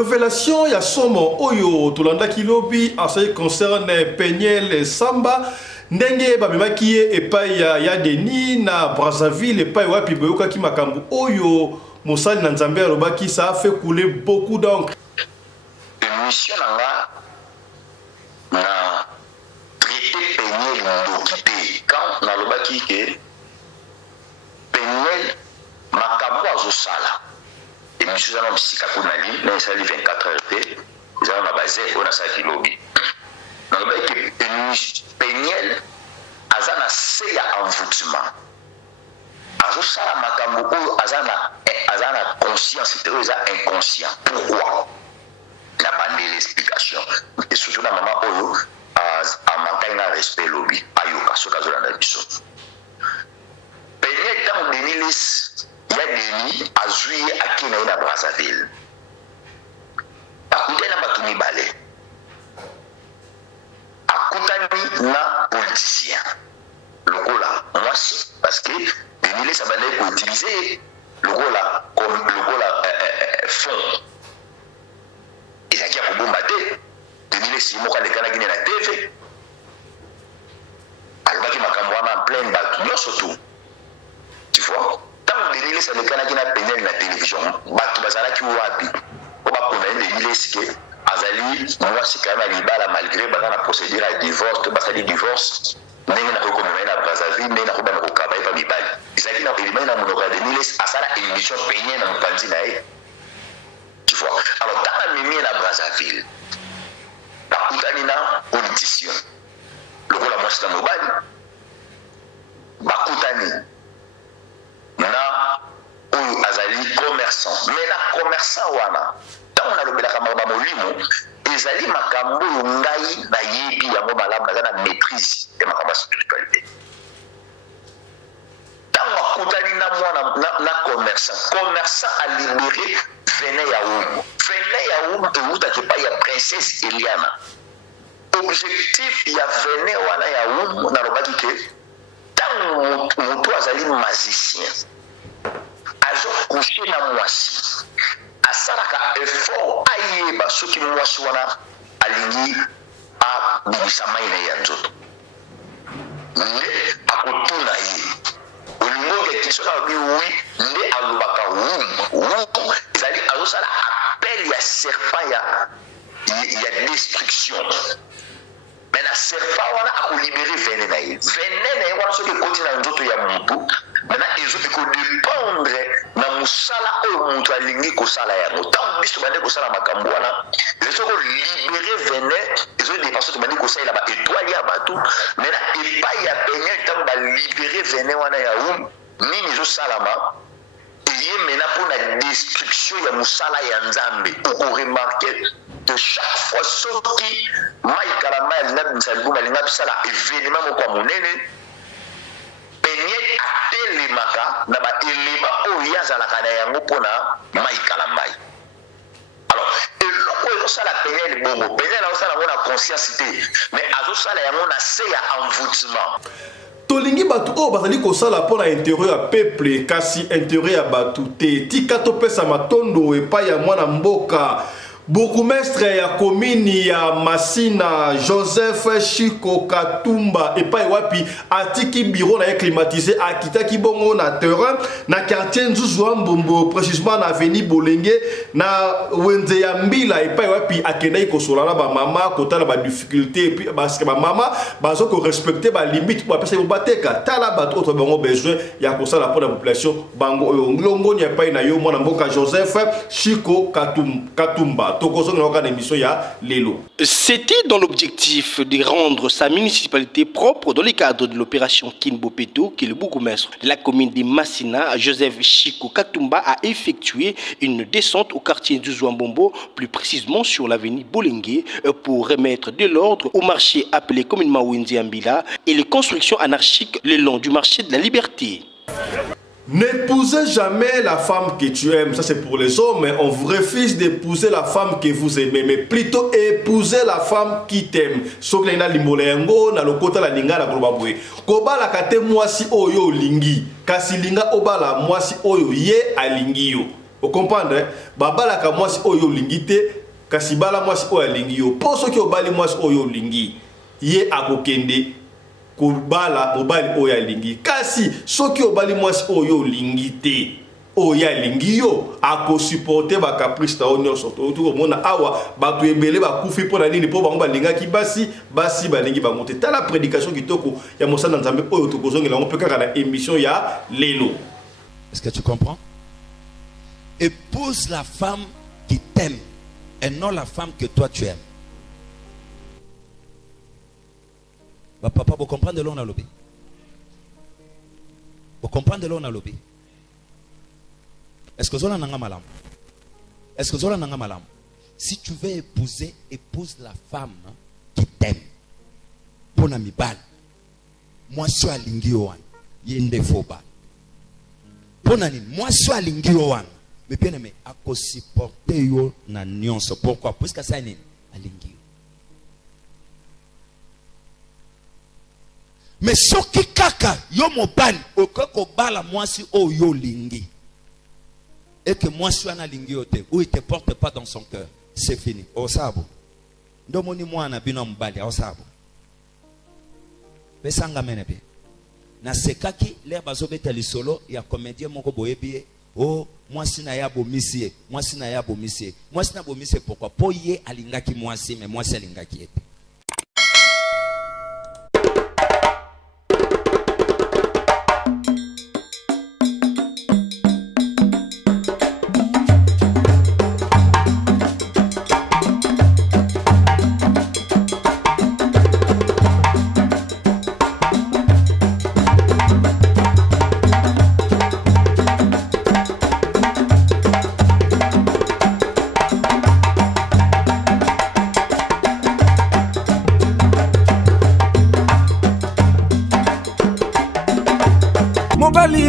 Révélation ya somo oyo tolanda kilobi en ce qui concerne Peniel Samba ndenge bamemaki ye epai ya Denis na Brazzaville epai wapi boyokaki makambo oyo mosali na Nzambe alobaki ça a fait couler beaucoup d'encre. Mission na traité Peniel d'occupé quand na lobaki ke Peniel makambo azosala et monsieur Zanon Bissika Kounali, là, il s'est 24 heures, ils ont basé au Nasaki Lobby. Dans le bail que Peniel, Azana seya envoûtement. Azosala makambo, Azana conscience, c'est inconscient. Pourquoi? Il n'a pas l'explication. Et surtout, la maman Oyo, a manqué un respect Lobby, Ayoka, ce cas de la mission. Peniel, dans Denis, il y a Denis à juillet à Kenya Brazzaville. Akutani na batumi balé. Akutani na politicien. Lokola, moi si, parce que Denis les sabalé pour utiliser lokola comme lokola fond. Il a dit à bombarder. Denis les simoka les Canadiens na TV. Albaki makamwana en plein bateau, surtout. Tu vois? Tant que les Sénégalais qui n'ont pas la télévision, Batou Bazala qui wapi, on va prendre des milliers Azali, moi c'est quand même la malgré la procédure à divorce, tout le divorce, mais il n'y a pas de Brazzaville, mais il n'y a pas de Kabaï, pas de Bali. Ils ont dit dans le monde, on a des milliers, à ça la émission payée dans le Pandinaï. Tu vois? Alors, dans la lumière à Brazzaville, la Koutanina, politicien, le rôle à moi c'est dans le Bali, Bakoutani. Na oyo azali commerçant mais na commerçant wana tant on a le belaka maba molimo ezali makambo ngai na yebi yango malamu na maîtrise de makambo spiritualité tant akutani na mwana na commerçant a libéré venet ya umu uta ke pa ya princesse Eliana objectif ya venet wana ya umu na robaki ke tant mutu azali magicien azo coucher na mwasi asalaka effort ayeba soki mwasi wana alingi a bibisa mai na ya nzoto nde akotuna ye olingo ke kiso na bi oui nde alobaka wumu ezali azosala appel ya serpent ya destruction. Mais la serpent wana a libéré venin na ye wana soki ekoti na nzoto ya mutu maintenant ezoki kodépendre na mosala oyo mutu alingi kosala yango ntango biso bande kosala makambo wana ezoki kolibéré venin ezodépend soki bandi kosalela baétoile ya bato maintenant epai ya Peniel ntango balibéré venin wana ya nini ezosalama eye maintenant mpo na destruction ya mosala ya Nzambe okoremarke de chaque fois soki maikala mai alinga bimisa libumu alinga bisala événement moko ya monene Peniel atelemaka na baelema oyo azalaka na yango mpona maikala mai. Alors eloko ezosala Peniel bongo Peniel azosala yango na conscience te mais azosala yango na se ya envoûtement. Tolingi batu o bazali kosala mpona intérêt ya peuple kasi intérêt ya batu te tika topesa matondo epai ya mwana mboka bourgmestre ya komini ya Masina Joseph Chiko Katumba epai wapi atiki bureau na climatisé akitaki bongo na terrain na quartier Nzuzu Mbombo précisément na avenue Bolenge na wenze ya mbila epai wapi akendai kosolana ba mama kotala ba difficulté puis parce que ba mama bazo ko respecter ba limite pour apesa bateka tala bato autre bango besoin ya kosala pour la population bango ngongoni epai na yo mwana mboka Joseph Chiko Katumba. C'était dans l'objectif de rendre sa municipalité propre dans le cadre de l'opération Kinbopeto que le bourgmestre de la commune de Massina, Joseph Chiko Katumba, a effectué une descente au quartier du Zouambombo, plus précisément sur l'avenue Bolengue, pour remettre de l'ordre au marché appelé communément Wendy Ambila et les constructions anarchiques le long du marché de la Liberté. N'épousez jamais la femme que tu aimes, ça c'est pour les hommes, mais on vous refuse d'épouser la femme que vous aimez, mais plutôt épousez la femme qui t'aime. Sauf que limbolengo na lokota la linga la globabwe. Koba la kate mwasi oyo lingi, kasi linga oba la mwasi oyo ye alingi yo. Vous comprenez? Babala ka moi si oyo lingite, kasi bala moi si oyo lingi yo. Po so ki obali moi si oyo lingi, ye akokende ko bala obali oyo lingi. Kasi so ki obali moi si oyo lingite, oya lingi yo ako supporter ba caprice ta onyo soto to mona awa ba to ebele ba kufi pona nini po bango balinga ki basi balingi ba monter ta la prédication kitoko ya mosana nzambe oyo to kozongela on peut kaka na émission ya lelo. Est-ce que tu comprends? Épouse la femme qui t'aime et non la femme que toi tu aimes. Bah papa, vous comprenez de l'on a lobby? Vous comprenez de l'on a lobby? Est-ce que Zola n'a malam? Est-ce que Zola n'a malam? Si tu veux épouser, épouse la femme qui t'aime. Pour ami bal. Moi je suis à l'ingioan. Yende foba. Pour ami, moi je suis à l'ingioan. Mais bien aimé, à quoi supporter yo na nuance? Pourquoi? Parce que ça est à l'ingio. Mais ce qui kaka yo mo ban, au cas ko bala moi si o yo lingi. Et que moi je suis un lingiote où il ne te porte pas dans son cœur, c'est fini. Au sabo. Domoni moi na bino mbali au sabo. Pesanga menebe. Na sekaki les bazobeta lisolo ya comédien moko boyebi. Oh, moi si na ya bomisie, moi si na ya bomisie. Moi si na bomisie pourquoi? Po ye alingaki moi si mais moi si alingaki ete.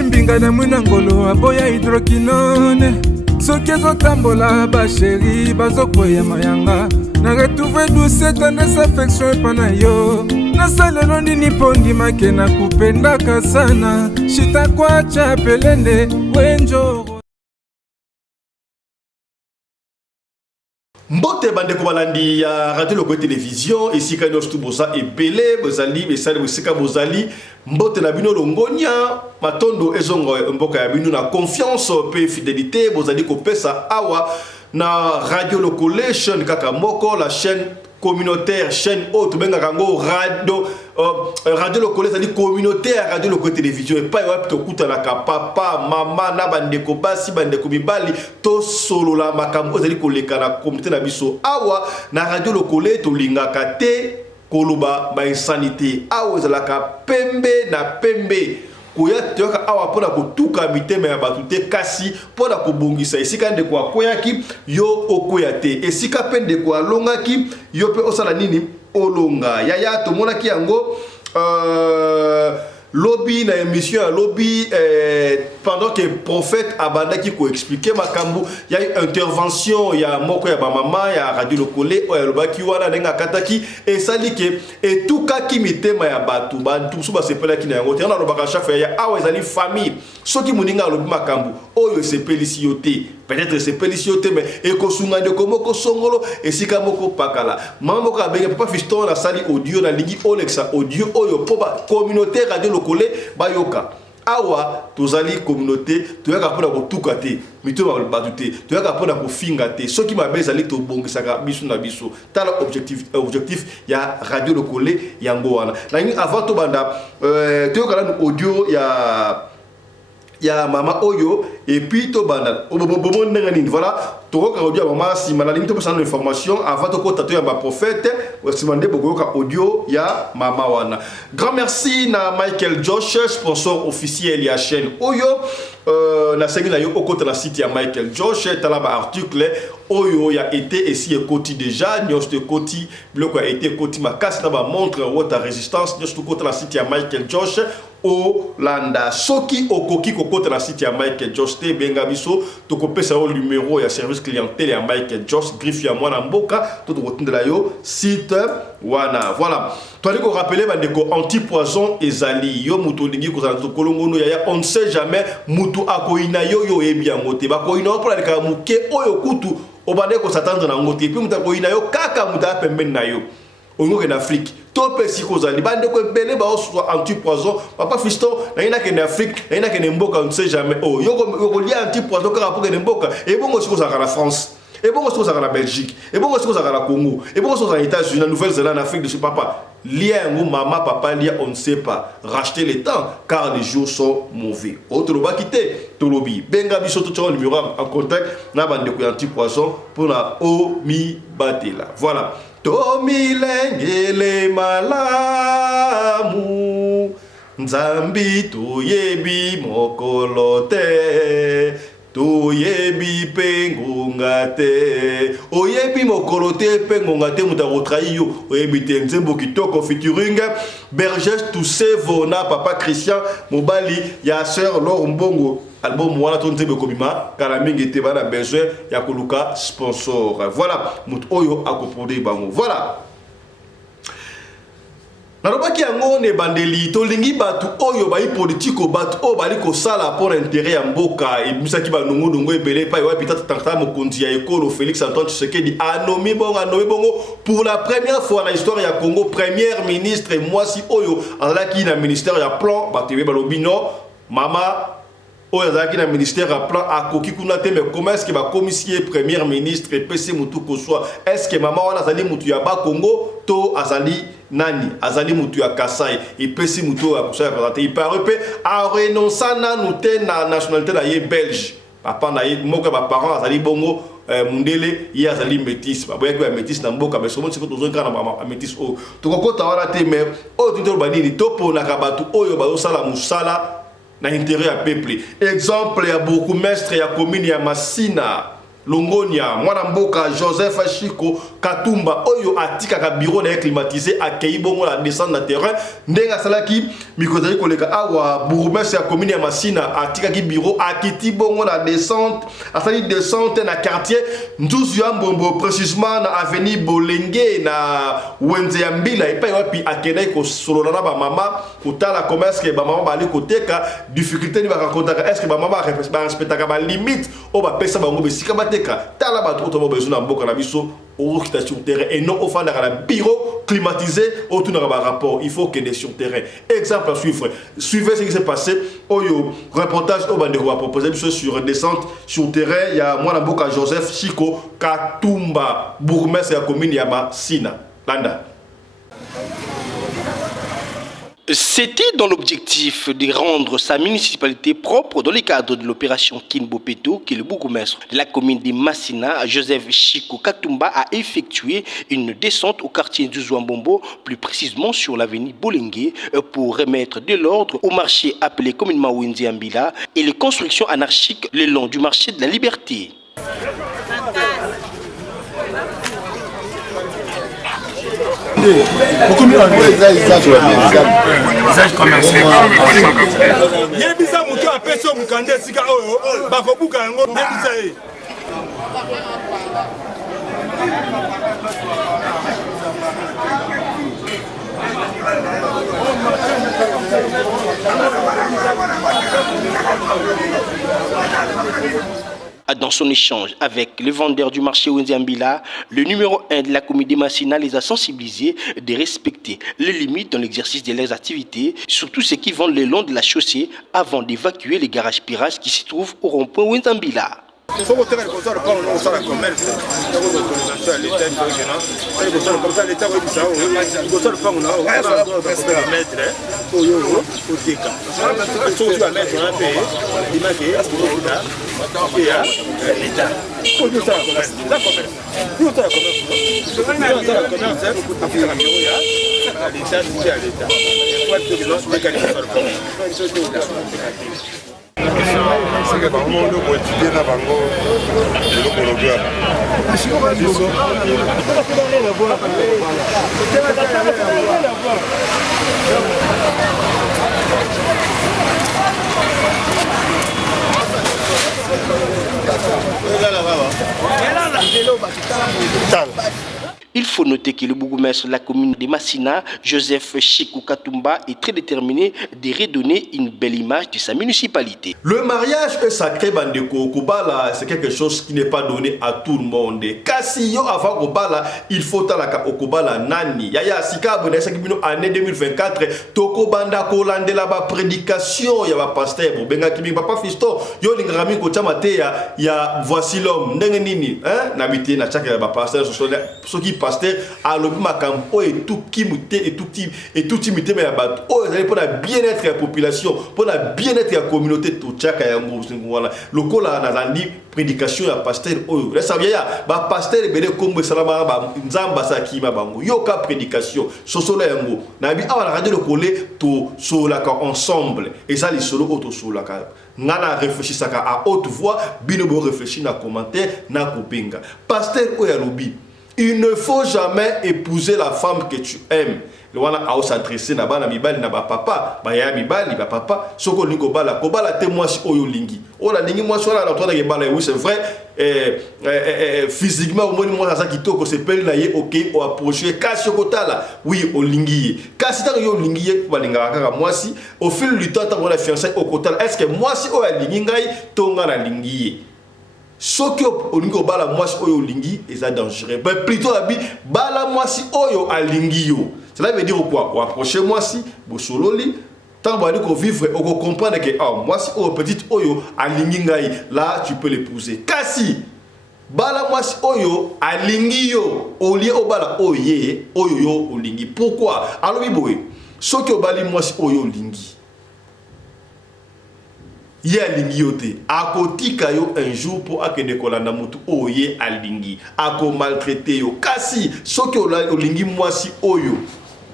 Mbinga na munangolo aboya hydroquinone soki ezotambola basheri bazokoya mayanga na retrouve douce tendresse affection epa na yo nasalelo nini mpo ndimake na kupendaka sana shitakwacha pelende wenjoro. Mbote bandeko balandi ya radio loko télévision ici ka nyos tubosa ebele bozali besali bosika bozali mbote na bino longonya matondo ezongo mboka ya bino na confiance pe fidélité bozali kopesa awa na radio locolation kaka moko la chaîne communautaire chaîne haute benga kango radio locale c'est communautaire radio locale télévision et pas to kuta la papa mama na bandeko basi bandeko mibali to solo la makambo zali koleka na communauté na biso awa na radio locale to lingaka te koloba ba insanité awa zalaka pembe na pembe koya toka awa pona kotuka mitema ya batute kasi pona kobongisa esika ndeko akoyaki yo okoya te esika pe ndeko alongaki yo pe osala nini olonga yaya tomonaki yango lobby na émission lobby pendant que prophète abandaki ko expliquer makambu il y a eu intervention ya moko ya mama ya radio lokole o ya lobaki wana nenga kataki et sali ke et tout ka ki mitema ya batu bantu suba sepela ki na yango te na lobaka chaque fois ya awa ezali famille soki muninga lobi makambu oyo sepeli si yote peut-être sepeli si yote mais e ko sunga de komoko songolo et sika moko pakala mama moko abenge papa fiston na sali audio na ligi olexa audio oyo poba communauté radio lokole bayoka awa tozali communauté toyaka pona kotuka te mito ba batute toyaka pona kofinga te soki mabezali to bongisaka biso na biso tala objectif ya radio lokole yango wana na ngi avant to banda toyoka na audio ya mama oyo et puis to banda bobo nengani voilà to ka audio mama si malali to passer l'information avant to ko tato ya ba prophète simande bogo ka audio ya mama wana. Grand merci na Michael Josh sponsor officiel ya chaîne oyo na sengi na yo okota na site ya Michael Josh tala ba article oyo ya été ici et koti déjà nyos de koti bloko a été koti makasi na ba montre water résistance nyos to na site ya Michael Josh Olanda soki okoki kokota na site ya Michael Josh Josté Bengabiso, tu coupes ça au numéro et service clientèle et Mike Joss Griff ya mwana mboka, tout routine de la yo site wana. Voilà. Toi qu'on rappeler bandeko anti-poison ezali yo muto lingi kozala to kolongono ya on ne sait jamais mutu akoina yo e bien moté ba ko ina pour la kamuke oyo kutu obande ko s'attendre na ngote puis muta ko ina yo kaka muta pembeni na yo ongo en Afrique to pesi kozali bandeko ebele ba so anti-poison papa fiston na ina ke na Afrique na ina ke mboka on ne sait jamais oh yo ko lia anti-poison kaka pour ke mboka e bongo siko za na France. Et bon, on se la Belgique, et bon, on se la Congo, et bon, on se les États-Unis, la Nouvelle-Zélande, en Afrique de ce papa. Lien ou maman, papa, lien, on ne sait pas. Racheter les temps, car les jours sont mauvais. Autre va quitter, Tolobi. Benga biso tout le numéro en contact, n'a pas de anti-poison pour la Omi Batela. Voilà. Tomi lengele malamu, Nzambi toyebi mokolote. Toyebi pengonga te oyebi mokolo te pengonga te muta rotrahi yo oyebi te nzembo kitoko featuring Berges Toussevona papa Christian Mobali ya sœur Laure Mbongo album wana to nzembo komima kala mingi te bana besoin ya koluka sponsor voilà mut oyo akopode bango voilà. Narobaki yango ne bandeli to lingi batu oyo ba politiko batu o bali ko sala pour intérêt ya mboka e misaki ba nongo ebele pa wa pitata tanta mokonzi ya ekolo Félix Antoine Tshisekedi anomi bongo pour la première fois dans l'histoire ya Congo premier ministre mwasi oyo alaki na ministère ya plan batebe balobi no mama oyo azaki na ministère ya plan akoki kuna te mais comment est-ce que ba commissaire premier ministre PC mutu ko soit est-ce que mama wana azali mutu ya ba Congo to azali nani azali mutu ya Kasai et PC mutu ya kusa ya il paraît pe a renoncer na noté na nationalité na ye belge papa na ye moka ba parents azali bongo mundele ye azali métis ba boya ko métis na mboka mais somo siko tozo kana mama métis o to kokota wana te mais o tuto banini topo na kabatu oyo ba sala musala na intérêt à peuple. Exemple, il y a beaucoup mestre, il y a commune, il y a Massina, Longonia, Mwanamboka, Joseph Chiko, Katumba, Oyo, Atika, bureau climatisé, accueilli bon la descente de terrain, Nenga Salaki, Mikozali Koleka, Awa, Bourgmestre, il y a commune, il y a Massina, Atika, bureau, Akiti, bon la descente, à salir descente, dans le quartier, Ndouziam, Bombo, précisément, dans l'avenue Bolenge, dans Wenzeambila, et puis, puis, Akene, ko Solona, Mama, Kotala, commerce, que Mama, Bali, Koteka, difficulté, va raconter, est-ce que Mama va respecter la limite, on va payer ça, Bango, Sikaba, tala ba to besoin na mboka na biso au sur terrain et non au fond dans le bureau climatisé autour d'un rapport il faut qu'il est sur terrain exemple à suivre suivez ce qui s'est passé oyo reportage au bande va proposer sur descente sur terrain il y a moi na mboka Joseph Chiko Katumba bourgmestre ya commune ya Massina Landa. C'était dans l'objectif de rendre sa municipalité propre dans le cadre de l'opération Kinbopeto que le bourgmestre de la commune de Massina, Joseph Chiko Katumba, a effectué une descente au quartier du Zouambombo, plus précisément sur l'avenue Bolengue, pour remettre de l'ordre au marché appelé communément Wenzeambila et les constructions anarchiques le long du marché de la Liberté. Yebisa mutu apeso mukande sika oyo bakobuka yango yebisa ye. Dans son échange avec les vendeurs du marché Wenzeambila, le numéro 1 de la commune de Massina les a sensibilisés de respecter les limites dans l'exercice de leurs activités, surtout ceux qui vendent le long de la chaussée avant d'évacuer les garages pirates qui se trouvent au rond-point Wenzeambila. Il faut que le commerce, l'autorisation à l'État, comme ça l'État va dire ça, il faut que le mettre au TK. Il faut que le mettre un pays, il m'a dit, il y a l'État. Il faut que ça commerce. La commerce. Il faut que ça commerce. La commerce, à faire un bureau, à l'État, c'est à l'État. Il faut que l'on se mécanise sur le commerce. C'est que par moment, on étudie dans Bango, le programme. Il faut noter que le bourgmestre de la commune de Massina, Joseph Chikou Katumba, est très déterminé de redonner une belle image de sa municipalité. Le mariage est sacré, Bandeko. Kobala, c'est quelque chose qui n'est pas donné à tout le monde. Kasi yo avant Kobala, il faut talaka Okobala nani. Yaya Sika Bonesa Kibino année 2024, Toko Banda Kolande la ba prédication, ya ba pasteur, Benga Kimi, papa Fisto, yo lingrami Kochamate, ya voici l'homme, Nengenini, hein, n'habité na chaka ba pasteur, ce qui pasteur a le makambo et tout qui muté et tout timité mais abat oh pour la bien-être de la population pour la bien-être de la communauté tout chaka yango voilà le kola nazandi prédication ya pasteur oh ça vient ba pasteur bele kombo salama ba nzamba sakima bango yoka prédication sosola yango na bi awa na radio le coller to solaka ensemble et ça les solo auto solaka ngana réfléchissaka à haute voix bino bo réfléchir na commentaire na kopinga pasteur o ya lobi. Il ne faut jamais épouser la femme que tu aimes. Le wana a s'adresser na bana mibali na ba papa, ba ya mibali ba papa, soko lingo bala, ko bala te moi oyo lingi. O la lingi moi so la toi na bala oui c'est vrai physiquement au moins moi ça qui toko se pelle na ye OK o approcher kasi kotala oui o lingi. Kasi ta yo lingi ba linga kaka moi si au fil du temps ta la fiançailles au kotala est-ce que moi si o ya lingi ngai tonga na lingi. Ce qui est bala mwasi oyo lingi est dangereux. Mais plutôt la bala mwasi oyo a lingi yo. Cela veut dire quoi? Ou approcher mwasi, bo sololi, tant qu'on vivre, on comprendre que ah mwasi oyo petite oyo a lingi ngai, là tu peux l'épouser. Kasi bala mwasi oyo a lingi yo, au lieu au bala oye oyo yo o lingi. Pourquoi? Alors biboé, ce qui bali mwasi oyo lingi. Ye alingi yote akotika yo un jour pour akende kolanda mutu oye alingi ako maltraité yo kasi soki olingi mwasi oyo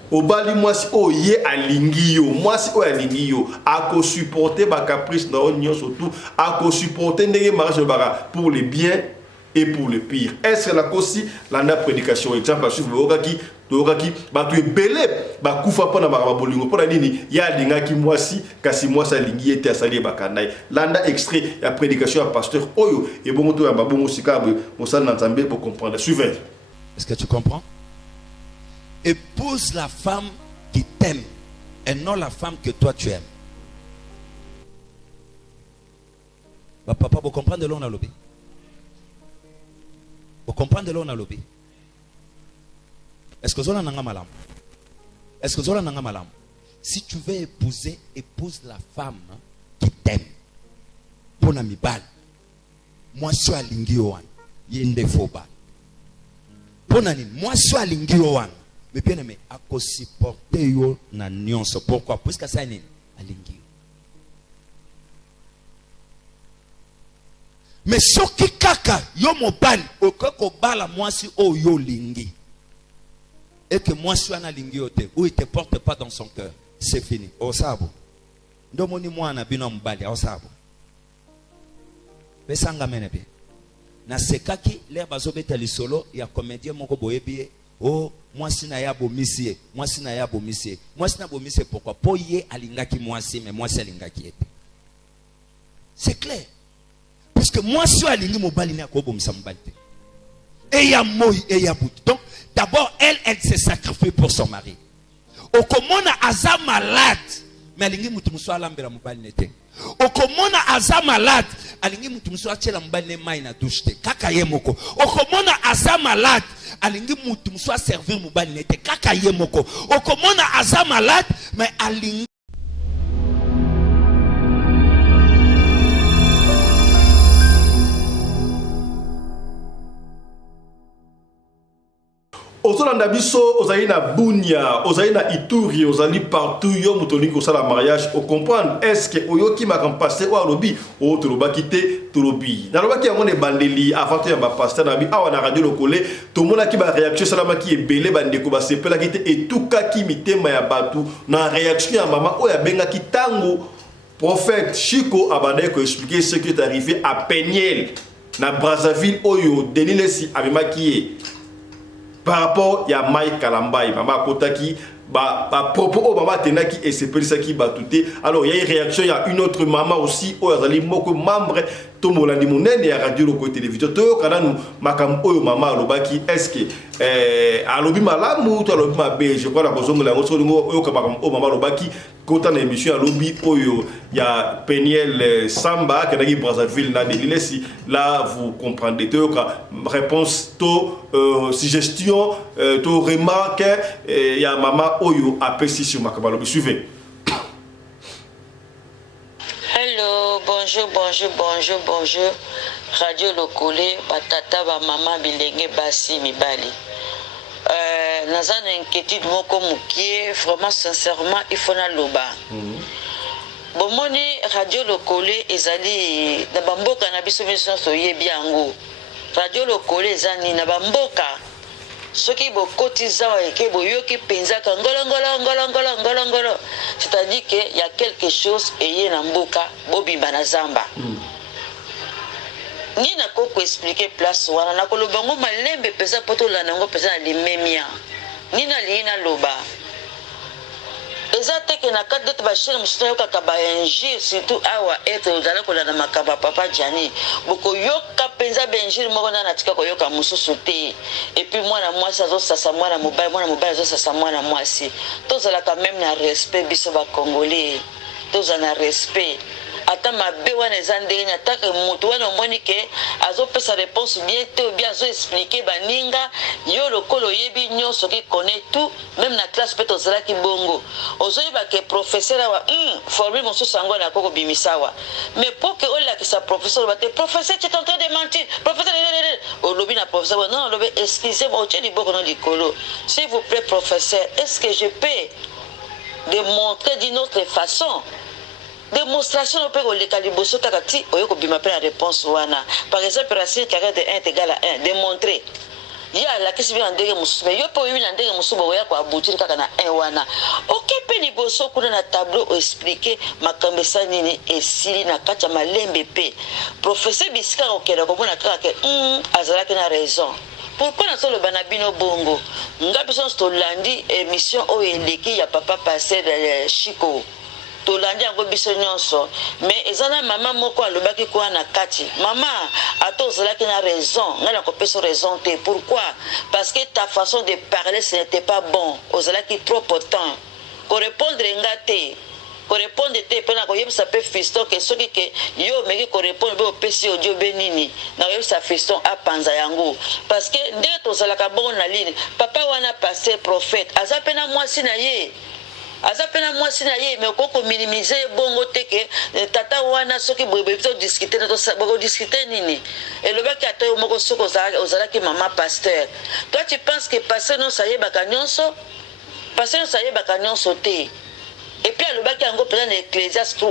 obali mwasi oye alingi yo mwasi oyo alingi yo ako supporter ba caprice na onyo surtout ako supporter ndenge marche bara pour le bien et pour le pire. Est-ce que la kosi la prédication exemple sur Doraki batu belé ba kufa pona ba bolingo pona nini ya linga ki mwasi kasi mwasi alingi ete asali bakanai landa extrait ya prédication à pasteur oyo et bon to ya babongo sikabe mosala na nzambe pour comprendre suivez. Est-ce que tu comprends? Épouse la femme qui t'aime et non la femme que toi tu aimes. Bah papa vous comprenez de l'on a lobby. Vous comprenez de l'on a lobby. Est-ce que vous avez un malam? Est-ce que vous avez un malam? Si tu veux épouser, épouse la femme qui t'aime. Pour la mibal. Moi, je suis à l'ingioan. Il y a une faux bal. Pour la moi, je suis à l'ingioan. Mais bien aimé, à quoi supporter yo na nuance? Pourquoi? Parce que ça est à l'ingio. Mais ce qui kaka, yo mo bal, au cas ko bala moi si o yo lingi. Et que moi, je suis un lingiote, où il ne te porte pas dans son cœur, c'est fini. Au sabo. Domoni moi na bino mbali, au sabo. Pesanga menebe. Na sekaki, l'air bazobeta li solo, il y a comédien moko boyebiye. Oh, moi si na ya bomisie, moi si na ya bomisie. Moi si na bomisie pourquoi? Pour y alingaki moi si, mais moi si alingaki ete. C'est clair. Parce que moi si alingi mobali na ko bomisa mbali. Et il y a moi et il y a bout. Donc d'abord, elle s'est sacrifiée pour son mari. Okomona aza malade. Mais alingi mutu muso alambela mobali nete. Okomona aza malade. Alingi mutu muso achela mobali ne mai na douche te. Kaka ye moko. Okomona aza malade. Alingi mutu muso servir mobali nete. Kaka ye moko. Okomona aza malade. Mais alingi Ozolanda biso ozali na Bunia, ozali na Ituri, ozali partout yo mutoni ko sala mariage o comprendre est-ce que oyoki makampaste o alobi o toloba kité tolobi. Na loba ki ngone bandeli avant ya ba pasteur na bi awa na radio lokole to mona ki ba réaction salama ki ebele bande ko ba sepela kité et tout ka ki mitema ya batu na réaction ya mama o ya benga ki tango prophète Chico abandé ko expliquer ce qui est arrivé à Peniel na Brazzaville oyo Denilesi abima ki par rapport à Mike Kalambai, maman Kotaki, propos au maman Tenaki et c'est pour ça qui bat tout. Alors il y a une réaction, il y a une autre maman aussi, au membre to molandi monene ya radio loko télévision to kana nu makam oyo mama alobaki est-ce que alobi malamu to alobi mabe je crois la bozongola ngo so ngo oyo ka makam o mama alobaki kota na émission alobi oyo ya Peniel Samba kanaki Brazzaville na delile si là vous comprendrez to ka réponse to suggestion to remarque ya mama oyo apesi sur makam alobi suivez. Hello, bonjour. Radio Lokole, batata, ba maman, bilenge, basi, mibali. Dans une inquiétude, moko mukie, vraiment, sincèrement, il faut na loba. Bon, moni, Radio Lokole, ezali, na bamboka, na biso soye biango. Radio Lokole, ezani, na bamboka. Ce qui est cotisant et qui est pensé c'est-à-dire qu'il y a quelque chose et il y a un boka bobi banazamba. Ni na koko expliquer place wana na kolobango malembe pesa poto la nango pesa na limemia. Ni na lina loba. Ezate que na kadde te bashira musina yoka kabayenji surtout awa eto uzala kola na makaba papa Jani boko yoka penza benjiri moko na natika ko yoka mususu te et puis mwana mwasi azo sasa mwana mobile azo sasa mwana mwasi tozala quand même na respect biso ba congolais tozala na respect ata mabe wana ezandenge nataka mutu wana omoni ke azopesa réponse bien te ou bien azo expliquer baninga yo lokolo yebi nyonso ki connaît tout même na classe peut ozala ki bongo ozoyeba ke professeur awa formule mosusu yango na koko bimisawa mais pour que olakisa professeur bate professeur tu es en train de mentir professeur olobi na professeur non olobi excusez-moi otie liboko no likolo s'il vous plaît professeur est-ce que je peux démontrer d'une autre façon démonstration on peut le liboso takati oyoko bima pe la réponse wana par exemple racine carré de 1 égale à 1 démontrer ya la kisi bien ndenge musume yo po yina ndenge musume oya kwa abutiri kaka na 1 wana OK pe liboso kuna na tableau expliquer makambesa nini esili na kacha malembe pe professeur bisika okera ko bona kaka ke azalaki na raison. Pourquoi nous sommes banabino bongo ngapi son stolandi émission o eleki ya papa passer Chico tolandi yango biso nyonso mais ezana mama moko alobaki kwa na kati mama atozalaki na raison ngana kopesa raison te pourquoi parce que ta façon de parler ce n'était pas bon ozalaki trop potent ko répondre ngate ko répondre te pena ko yebisa pe fiston ke soki ke yo meki ko répondre be opesi audio benini na yebisa fiston apanza yango parce que ndenge tozalaka bon na ligne papa wana passer prophète azapena mwasi na ye azapena mwasi na ye mais koko minimiser bongo teke tata wana soki boye to discuter na to boko discuter nini elobaki ata moko soko ozalaki mama pasteur toi tu penses que pasteur non ça y est bakanyonso te et puis alobaki yango pena na Ecclésiaste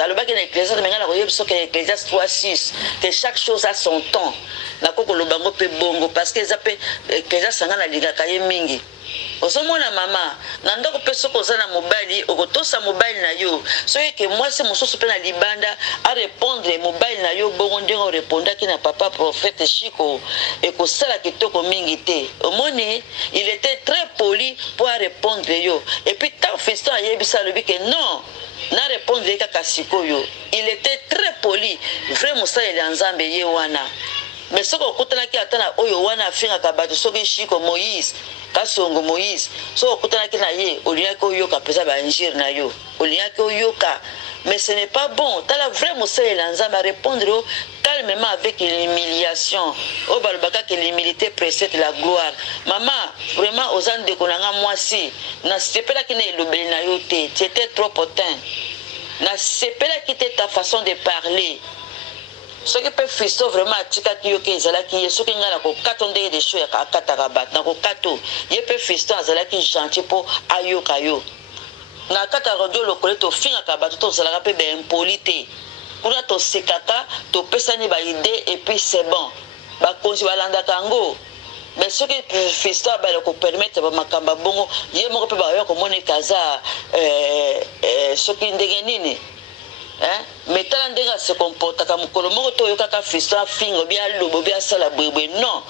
alobaki na Ecclésiaste menga na koyebisa ke Ecclésiaste 3:6 que chaque chose a son temps na koko lobango pe bongo parce que zape Ecclésiaste ngana lingaka ye mingi osomona mama na ndako pe soko ozana mobile okotosa mobile na yo soki ke mwasi mosusu pe na libanda a répondre mobile na yo bongo ndenge orépondaki na papa prophète Chico ekosala kitoko mingi te omoni il était très poli pour répondre yo et puis tant feston ayebisa lobi ke non na répondre kaka sikoyo il était très poli vraiment ça il nzambe ye wana mais soko okutanaki atana oyo wana afingaka bato soki Chico Moïse kasongo Moïse so okutanaki na ye oliaki oyoka pesa banjiri na yo oliaki oyoka mais ce n'est pas bon tala vraiment ça il nzambe à répondre calmement avec l'humiliation o balobaka que l'humilité précède la gloire maman vraiment ozan de konanga mwasi na sepelaki na elobeli na yo te tu étais trop potent na sepelaki te ta façon de parler ce qui peut fisto vraiment atikaki yo ke ezalaki ye soki ngala ko kato ndenge de show ya kataka bat na ko kato ye pe fisto azalaki gentil po ayoka yo na kata radio lokole to finga ka bato to zalaka pe be impolite kuna to sekaka to pesani ba idée et puis c'est bon ba konzi balanda kango mais ce qui fisto ba ko permettre ba makamba bongo ye moko pe ba yo ko mone kaza soki ndenge nini mais tala ndenge se comporta comme mokolo moko to yokaka fiston fingo bien lobo bien sala bwebwe non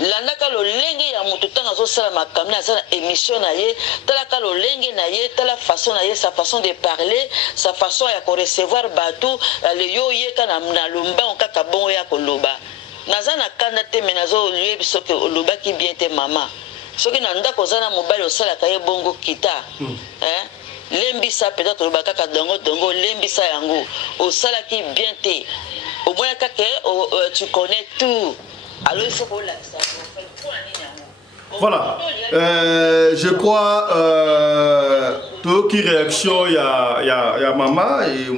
landaka lolenge ya moto tanga azosala makambo aza na émission na ye talaka lolenge na ye tala façon na ye sa façon de parler sa façon ya recevoir bato leyo yeka na lombango kaka bongo ya koloba naza na kanda te me nazoyebi soki olobaki bien te mama soki na ndako oza na mobali osalaka ye bongo kita lembisa peut-être olobaka kaka dongo lembisa yango osalaki bien te omonaka ke tu connais tout alors il faut qu'on lakisa voilà, je crois qui réaction il y a maman et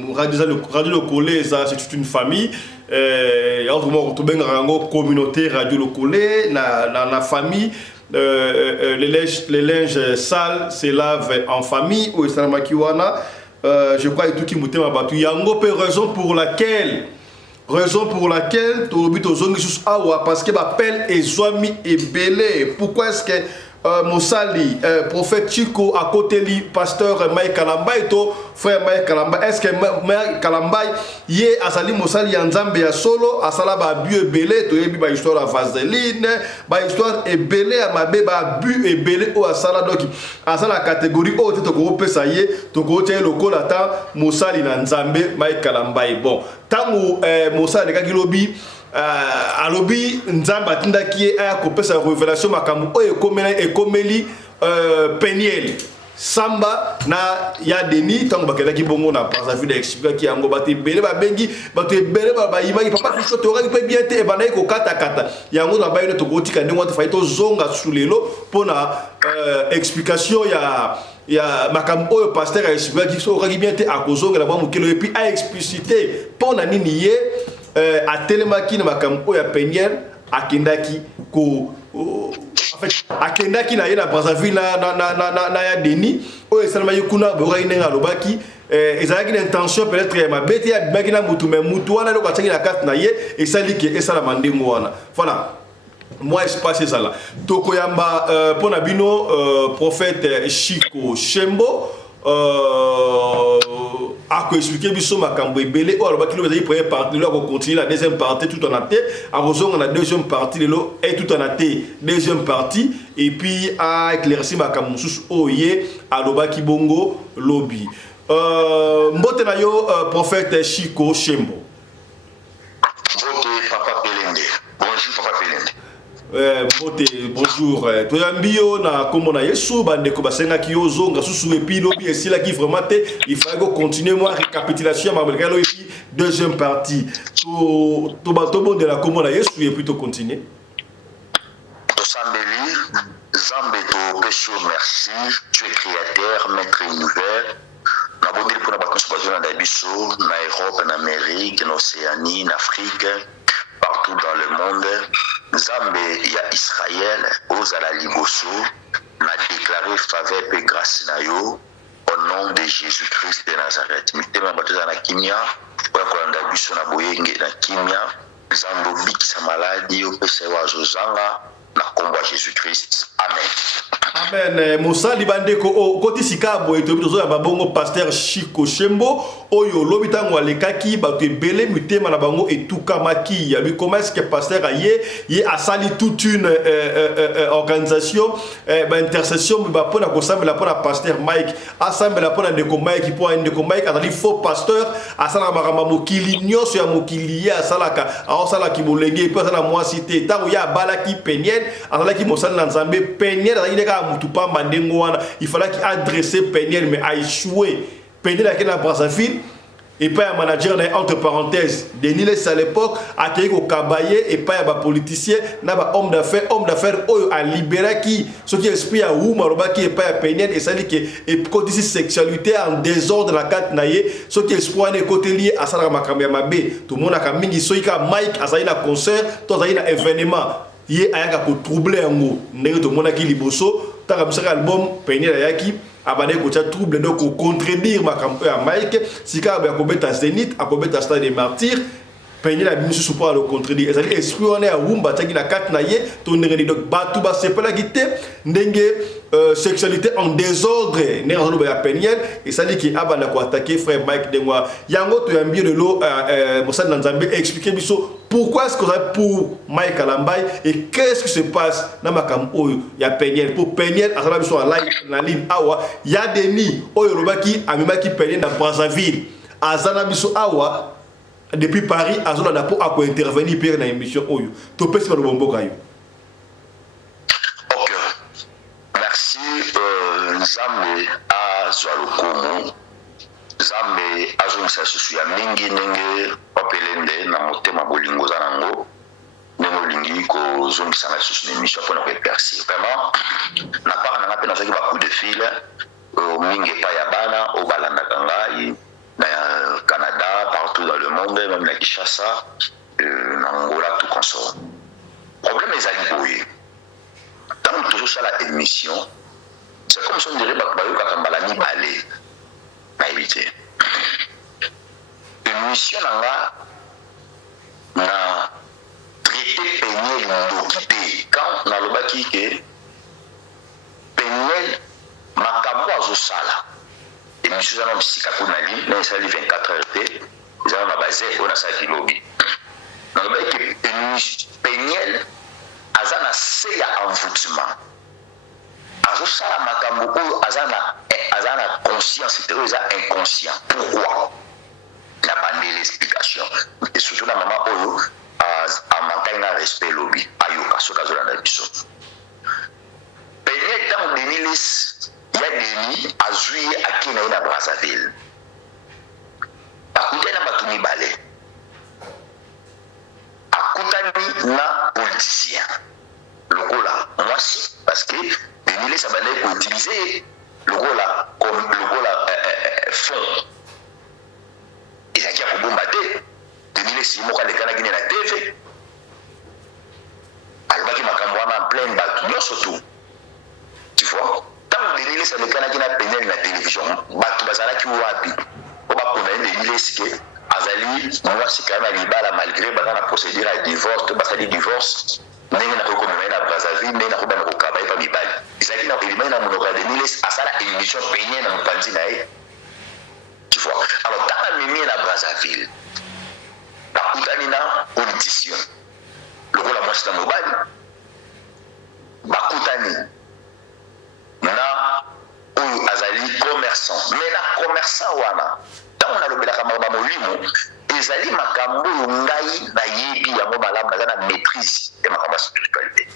radio le collé ça c'est toute une famille autrement tout bien communauté radio le collé na famille les linges sales se lavent en famille ou je crois et tout qui mouté ma batu yango pe raison pour laquelle parce que l'appel est Zoami et Belé. Pourquoi est-ce que Moussali, prophète Chico, à côté du pasteur Mike Kalambay, frère Mike Kalambay, est-ce que Mike Kalambay, yé Asali Moussali Yanzambe ya solo, Asala ba bu et belé, tu yebi ba histoire à vaseline, ba histoire et belé, à ma bé ba bu et belé, ou Asala donc, Asala catégorie, oh, tu te groupe ça y est, tu groupe le col à Moussali Yanzambe, Mike Kalambay. Bon, tant que Moussali Kakilobi, alobi nzamba tindaki a kopesa révélation makambo oyo ekomeli Peniel samba na ya deni tango bakendaki bongo na pasavi d'expliquer ki yango bate bele babengi bate bele ba yimaki papa Christo toka ki pe bien te ebana ko kata yango na bayino to kotika ndenge to faito zonga sulelo pona explication ya makambo oyo pasteur a expliquer ki so ki bien te akozonga la ba mukelo et puis a expliciter pona nini ye a telemaki na makambo ya Peniel akendaki ko en fait akendaki na ye na Brazzaville na ya deni oyo esalama yikuna boka inenga lobaki ezalaki na intention peut-être ya mabete ya bimaki na mutu mais mutu wana loko ataki na carte na ye esali ke esala mandengo wana voilà moi espace ça là tokoyamba pona bino prophète Chico Shembo a expliqué biso makambo ebele o alobaki lo bazali première partie lo ko continuer la deuxième partie tout en até a rozonga na deuxième partie lo et tout en até deuxième partie et puis a éclairci makambo sous oye alobaki bongo lobby mbote na yo prophète Chico Shembo. Papa Pelende. Bonjour Papa Pelende. Bonjour. Toyambio na komona Yesu bandeko basenga ki ozonga susu epi lobi esila ki vraiment te il faut continuer moi récapitulation mamelekalo et puis deuxième partie to bato bon de la komona Yesu et puis to continuer. To sambeli Zambe to pécho merci tu es créateur maître univers na bondeli pour na bakonso na biso na Europe na Amérique na Océanie na Afrique partout dans le monde. Zambe ya Israël ozala liboso na déclaré faveur et grâce na yo au nom de Jésus-Christ de Nazareth. Mitema batoza na kimia kwa kolanda biso na boyenge na kimia Zambo bikisa maladi yo pesa wazozanga na kombo ya Jésus-Christ. Amen. Amen. Mosali bandeko o koti sikabo etobi tozo ya babongo pasteur Chico Shembo oyo lobi tango alekaki bato ebele mitema na bango etukamaki ya bi comment est-ce que pasteur ye asali toute une organisation intercession ba pona kosambela pona pasteur Mike asambela pona ndeko Mike po ndeko Mike azali faux pasteur asala makamba mokili nyoso ya mokili ya asalaka asala ki bolenge pe asala mwasite tango ya balaki Peniel azalaki mosali na Nzambe Peniel azali ka mutu pamba ndengo wana il fallait qu'il adresser Peniel mais a échoué. Peniel a na Brazzaville et pas un manager entre parenthèses Denis Les à l'époque a été au Kabaye et pas un politicien n'a pas homme d'affaires a libéré qui ce qui esprit à ou maroba qui est pas un Peniel et ça dit que et côté sexualité en désordre la carte naïe ce qui espoir des côté lié à ça la makamia mabe tout le monde a kamingi soika Mike a ça na concert tout ça na événement yé ayaka ko troubler ngo ndenge to mona ki liboso taka bisaka album Peniel ayaki abane ko cha trouble donc ko contredire makambo ya Mike sika ba ko beta Zénith akobeta Stade des Martyrs Peniel a mis sous pour le contredire ezali esprit on est à wumba taki na kat na ye to ndenge donc batu ba sepela gite ndenge sexualité en désordre ne ngalo ya peniel et ça dit que abana ko attaquer frère Mike Dengwa yango to yambi de lo Moussa Nzambe expliquer biso pourquoi est-ce que ça pour Mike Kalambay et qu'est-ce qui se passe na makam oyo ya peniel pour peniel azala biso en live na ligne awa ya Denis oyo lobaki amemaki peniel na Brazzaville azala biso awa depuis Paris azona na pour ako intervenir pour na émission oyo to pesi ba bombo kayo. Nzambe azwalukumu Nzambe azongisa susu ya mingi ndenge papelende na motema bolingo za nango ndenge olingi kozongisa na susu na émission mpona koepercir vraiment na part nanga mpe nazwaki bacoup de fil mingi epai ya bana oyo balandaka ngai na Canada partout dans le monde même na Kinshasa na Angola tout consort problème ezali boye ntango tozosala émission. C'est comme si on dirait que Kambalani balé. Na éviter. Une mission na traité Peniel d'occupé. Quand on a le baki que Peniel makambo azosala. Et monsieur Zanon Psychako Nali, mais ça 24 heures été, ils ont basé on a ça qui lobby. Dans le baki Peniel azana seya envoûtement. Azosala makambo oyo azana conscience te oyo inconscient. Pourquoi? Na bande l'explication. Et surtout na maman oyo a manqué na respect lobby ayoka soka zola na biso. Peniel dans Denis ya Denis azui akina na Brazzaville. Akutana na batuni balé. Akutani na politicien. Lokola moi si parce que Denis ça va utiliser le rôle comme le rôle fond. Il a dit à bombarder. Denis si moi quand les Canadiens na TV. Albaki makamwana en plein bateau surtout. Tu vois? Tant Denis ça les Canadiens na pénal na télévision. Bateau bazala ki wapi. On va connaître Denis que azali moi c'est quand même libala malgré la procédure à divorce, basali divorce. Ndenge na kokomema na Brazzaville mais na ko bana ko kabay pa mibali izali na élément na monoka de Niles asala émission peigné na mpanzi na ye tu vois alors dans la mimi na Brazzaville na kutani na politicien lokola mwasi na mobali bakutani na oyo azali commerçant mais na commerçant wana tant on a lobelaka makambo molimo ezali makambo ngai na yebi yango malamu naza na maîtrise ya makambo ya spiritualité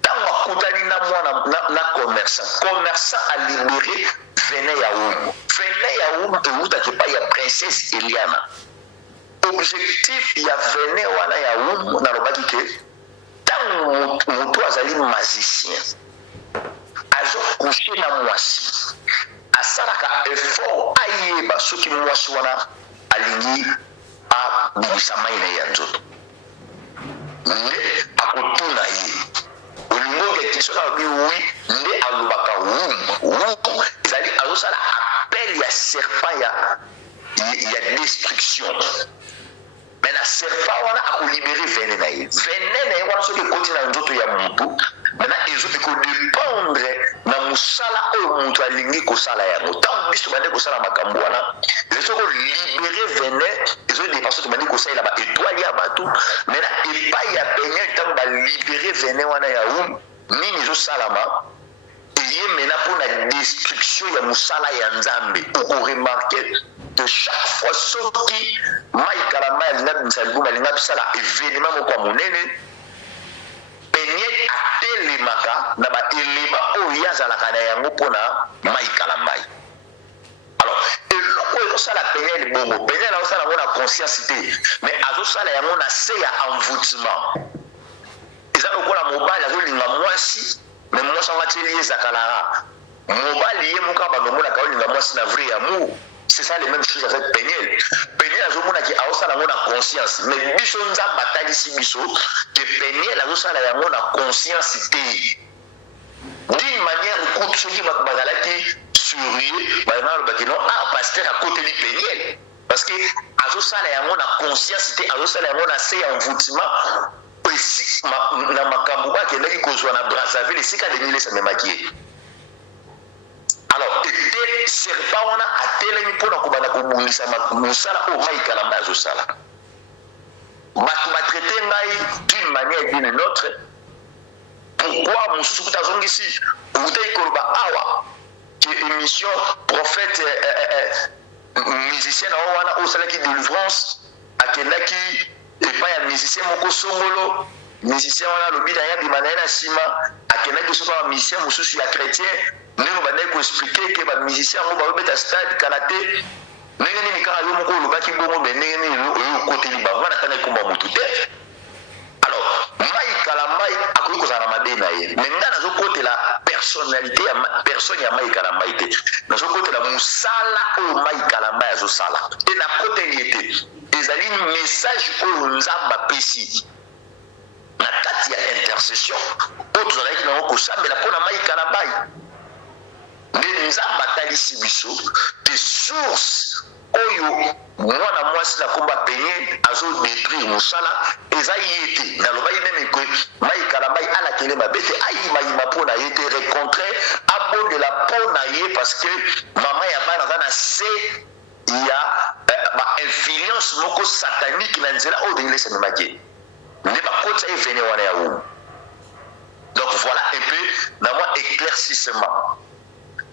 ntango akutani na mwana na commerçant alibéré vene ya umu eutaki epai ya princesse Eliana objectif ya vene wana ya umu nalobaki ke ntango motu azali magicien azokouche na mwasi asalaka effort ayeba soki mwasi wana alingi abimisa mai na ye ya nzoto nde akotuna ye olingo question alobi wi nde alobaka wumu ezali azosala appel ya serpent ya destruction mais na serpent wana akolibere vene na ye wana soki ekoti na nzoto ya motu maintenant ezoki kodépendre na mosala oyo moto alingi kosala yango ntango biso bande kosala makambo wana ezoki kolibere vene ezodépense to bandi kosalela baétoile ya bato maintenant epai ya peniel ntango balibere vene wana ya nini ezosalama eye mena mpona destruction ya mosala ya nzambe okoremarke de chaque fois soki mai kalamba alinga bimisa libuma alinga bisala événement moko ya monene peniel atelemaka na baelema oyo azalaka na yango mpona mai kalambai alors eloko ezosala peniel bongo peniel azosala yango na conscience te mais azosala yango na se ya envoûtement eza lokola mobali azolinga mwasi mais mwasi yango atieli ezakalaka mobali ye moko abandomonaka olinga mwasi na vrai amour. C'est ça les mêmes choses avec Peniel. Peniel a zomona ki aosala yango na conscience mais biso nzamba talisi biso que Peniel azosala yango na conscience te d'une manière courte soki bato bazalaki surieux bazana lobaki non pasteur akoteli Peniel parce que azosala yango na conscience te azosala yango na se ya envoûtement esi na makambo bakendaki kozwa na Brazzaville esika Denis amemaki ye. Alors ete serpent wana atelemi mpona kobanda kobungisa mosala oyo Mai Kalamba azosala. Bato batraite ngai d'une manière et d'une autre. Pourquoi mosusu kuta azongisi okutaki koloba awa ke émission prophète musicien na wana osalaki délivrance akendaki epai ya musicien moko songolo musicien wana alobi na ya bima na ye na nsima akendaki soki ba musicien mosusu ya chrétien ndenge bandaki koexplike ke bamusicien yango babeta stade kala te ndenge nini kaka yo moko olobaki bongo me ndenge nini oyo okoteli bango wana tana ekomba motu te. Alors Mai Kalamba akoki kozala na mabe na ye me nga nazokotela personnalité ya personne ya Mai Kalamba te, nazokotela mosala oyo Mai Kalamba azosala te nakoteli ete ezali message oyo Nzambe apesi na kati ya intercession oyo tozalaki nango kosambela mpona Mai Kalamba. Nde Nzambe atalisi biso te source oyo mwana mwasi na komba penye azodétruire mosala eza ye te. Nalobaki meme ke Mai Kalamba alakele mabe te ayimayima mpo na ye te rencontre abondela mpo na ye parce que mama ya bana aza na se ya influence moko satanique na nzela oyo Denis amemaki nde bakotisa ye vene wana ya oyo. Donc voilà un peu na mwa éclaircissement.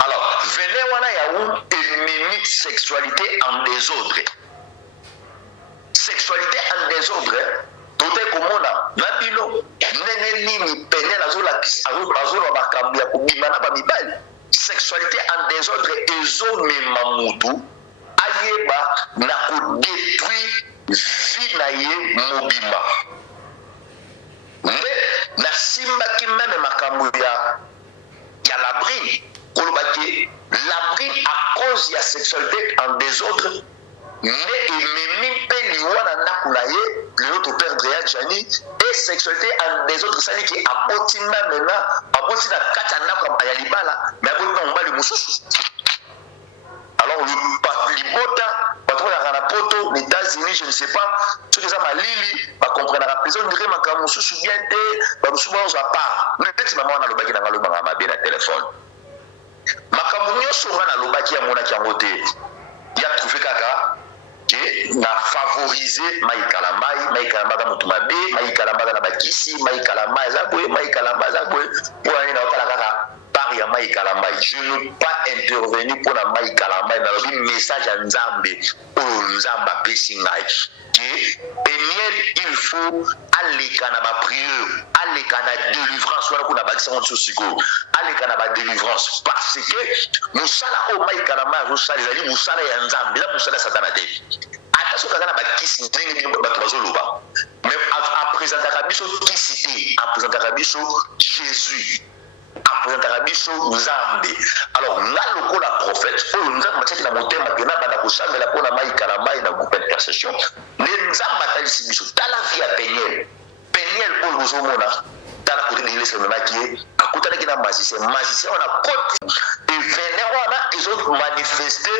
Alors, venez wana ya ou ennemi sexualité en désordre. Sexualité en désordre, tout est comme on a. Nabino, nene nini pene azola makambi ya kubimana ba mibali. Sexualité en désordre ezomema mutu ayeba na kodétruire vie na ye mobima. Mais na simbaki meme makambo ya labrine. Labrine à cause de la sexualité en désordre mais ememi mpe liwana ndako na ye l'autre père Drea Jani et sexualité en désordre sali ki aboti maintenant aboti na kati ya ndako ya libala mais aboti na mobali mosusu. Alors libota bato ya na poto les États-Unis je ne sais pas ce que ça malili ba comprendre la prison dire makambo mosusu bien te ba mosusu ba part mais petit maman na lobaki na ngalo ba mabe na téléphone. Makambo nyonso nga nalobaki amonaki yango te ya trouvé kaka ke na favoriser Mai Kalamba ka motu mabe Mai Kalamba na bakisi Mai Kalamba eza boye Mai Kalamba eza boye mpo nani naotala kaka part ya Mai Kalamba. Je ne pas intervenir pour na Mai Kalamba nalobi message ya Nzambe oyo Nzambe apesi ngai ke Peniel il faut aleka na bapriere aleka na délivrance wana kuna bakisa mosusu sikoyo aleka na badélivrance parce que mosala oyo Mai Kalamba azosala ezali mosala ya Nzambe eza mosala ya satana te. Ata soki aza na bakisi ndenge nini bato bazoloba mais apresentaka biso kisi te apresentaka biso Jésus apresentaka biso Nzambe. Alors nga lokola prophète oyo Nzambe matiaki na motema ke nabanda kosambela mpona Mai Kalamba na groupe intercession nde Nzambe atalisi biso tala vi ya Peniel oyo bozomona tala kote Denis amemaki ye akutanaki na magicien wana koti evene wana ezomanifeste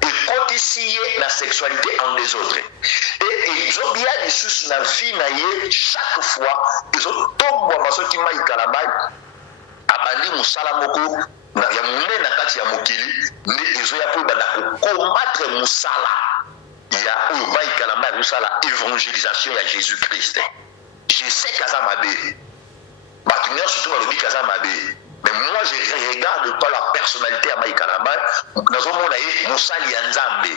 ekotisi ye na sexualité en désordre et ezobia lisusu na vie na ye chaque fois ezotombwama soki Mai Kalamba abandi mosala moko ya monene na kati ya mokili nde ezoya mpo ebanda kokomatre mosala ya oyo Mai Kalamba azosala évangélisation ya Jésus Christ. Je sais kaza mabe bato nyonso to balobi kaza mabe mais moi je regarde pas la personnalité ya Mai Kalamba nazomona ye mosali ya Nzambe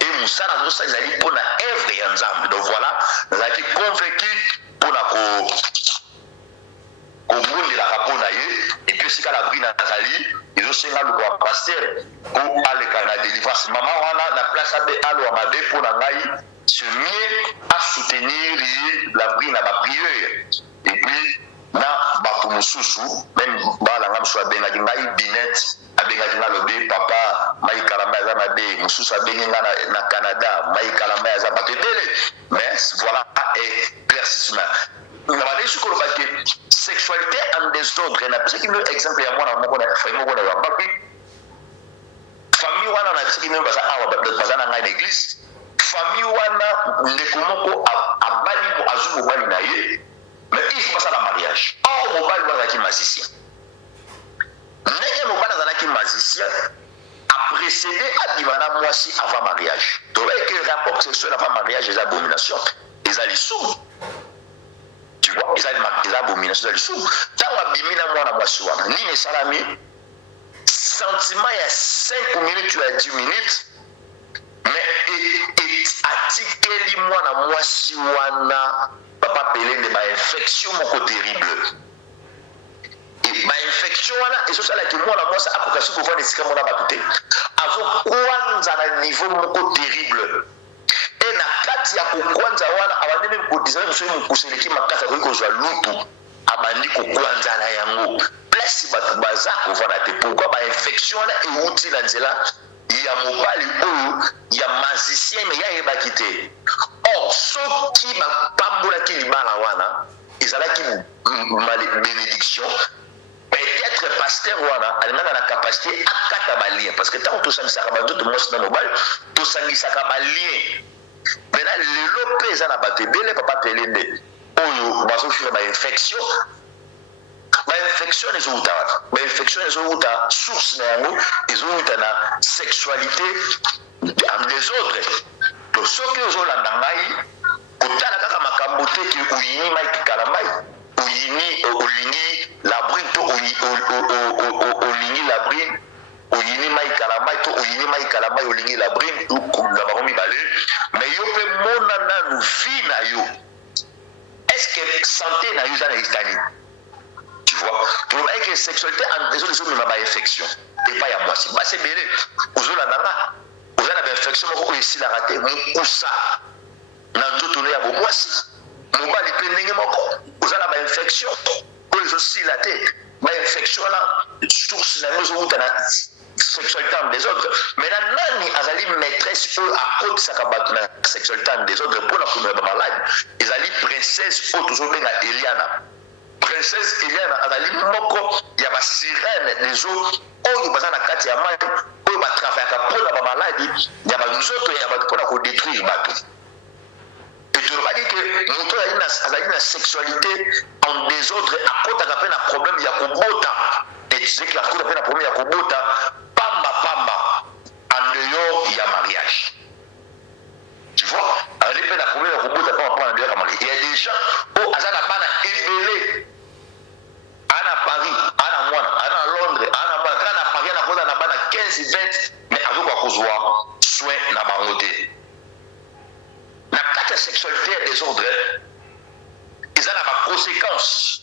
et mosala azosala ezali mpona œuvre ya Nzambe. Donc voilà nazalaki convaincu mpona kobundelaka mpo na ye epuis esika labrine azali ezosenga lokwa paster po aleka na délivrance mama wana na place abe aloa mabe mpo na ngai se mieux à soutenir ye labrine na bapriere epuis na bato mosusu meme balanga mosusu abengaki ngai Binet abengaki nga lobe papa Mai Kalamba aza mabe mosusu abengi nga na Canada Mai Kalamba aza bato ebele mais voilà éclaircissement na balesi koloba ke sexualité en désordre napesaki bino exemple ya mwana moko na famille moko na yambaki famille wana napesaki bino baza awa baza na ngai na église famille wana ndeko moko abali azwi mobali na ye mais il faut pas ça la mariage. Or mobile bazalaki magicien ndenge mobile azalaki magicien a précédé adimana mwasi avant mariage. Donc que rapport sexuel avant mariage les abominations les alisous. Tu vois, les abominations les alisous. Tant abimina mwana mwasi wana nini salami sentiment il y a 5 minutes ou à 10 minutes mais atikeli mwana mwasi wana papa pelende ba infection moko terrible. Ma infection wana ezosalaki mwana mwasi akokasi kovanda esika mona bato te azokwanza na niveau moko terrible e na kati ya kokwanza wana abandi meme kodizana mosusu mokuseleki makasi akoki kozwa lutu abandi kokwanza na yango place bato baza kovanda te pourkui bainfection wana euti na nzela ya mobali oyo ya magicien me yayebaki te. Or soki bapambolaki libala wana ezalaki bénédiction peut-être pasteur wana alingana na capacité akata balien parce que tant tosangisaka banzoto mwasi na mobali tosangisaka balien maintenant lelo mpe eza na bato ebele papa pelende oyo bazofira bainfection ezowuta wana bainfection ezowuta source na yango ezowuta na sexualité des autres. To soki ozolanda ngai kotala kaka makambo te ke oyini mai kikala mai olingi labrine to olingi labrine oyini mai kalamai to oyini mai kalamai olingi labrine na bango mibale mais yo mpe mona nanu vie na yo est-ce que santé na yo eza na etani. Tu vois, tolobai ke sexualité ezomema bainfection epai ya mwasi basi ebele ozolanda nga oza na bainfection moko oyo esilaka te mokusa na nzoto no ya bomwasi mobali mpe ndenge moko oza na bainfection oyo ezosila te bainfection wana source na yango ezowuta na sexualité en désordre. Maintenant nani azali maîtresse oyo akotisaka bato na sexualité en désordre mpona komema bamaladi ezali princesse oyo tozobenga Eliana. Princesse Eliana azali moko ya basirene des eaux oyo baza na kati ya mai oyo batravaillaka mpona bamaladi ya banzoto ya bato mpona kodétruire bato. etolobaki ke moto azali na sexualité en désordre akotaka mpe na problème ya kobota ezeki akota mpe na problème ya kobota pamba en dehors ya mariage. Tu vois, azali mpe na problème ya kobota pamba en dehors ya mariage. Il y a des gens oyo aza na bana ebele ana Paris ana mwana ana Londres ana mwana kana na Paris ana koza na bana 15-20 mais azokoka kozwa soin na bango te. Na kati ya sexualité ya désordre eza na baconséquence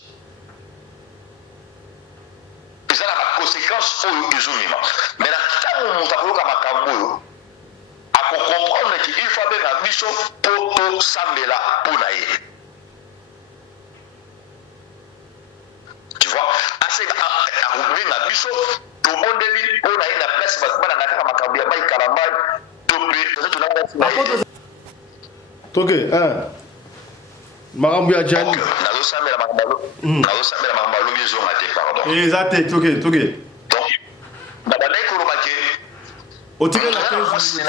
oyo ezomema mais na ntango moto akoyoka makambo oyo akokomprendre ke il faut abenga biso mpo tosambela mpo na ye. Tu vois, akobenga biso tobondeli mpo na ye na place bato bana na kaka makambo ya mai kalamai to mpe tonaa toke makambo ya jani nazosambela makambo alobi ezonga te pardon eza te toke donc babandaki koloba ke otikela aza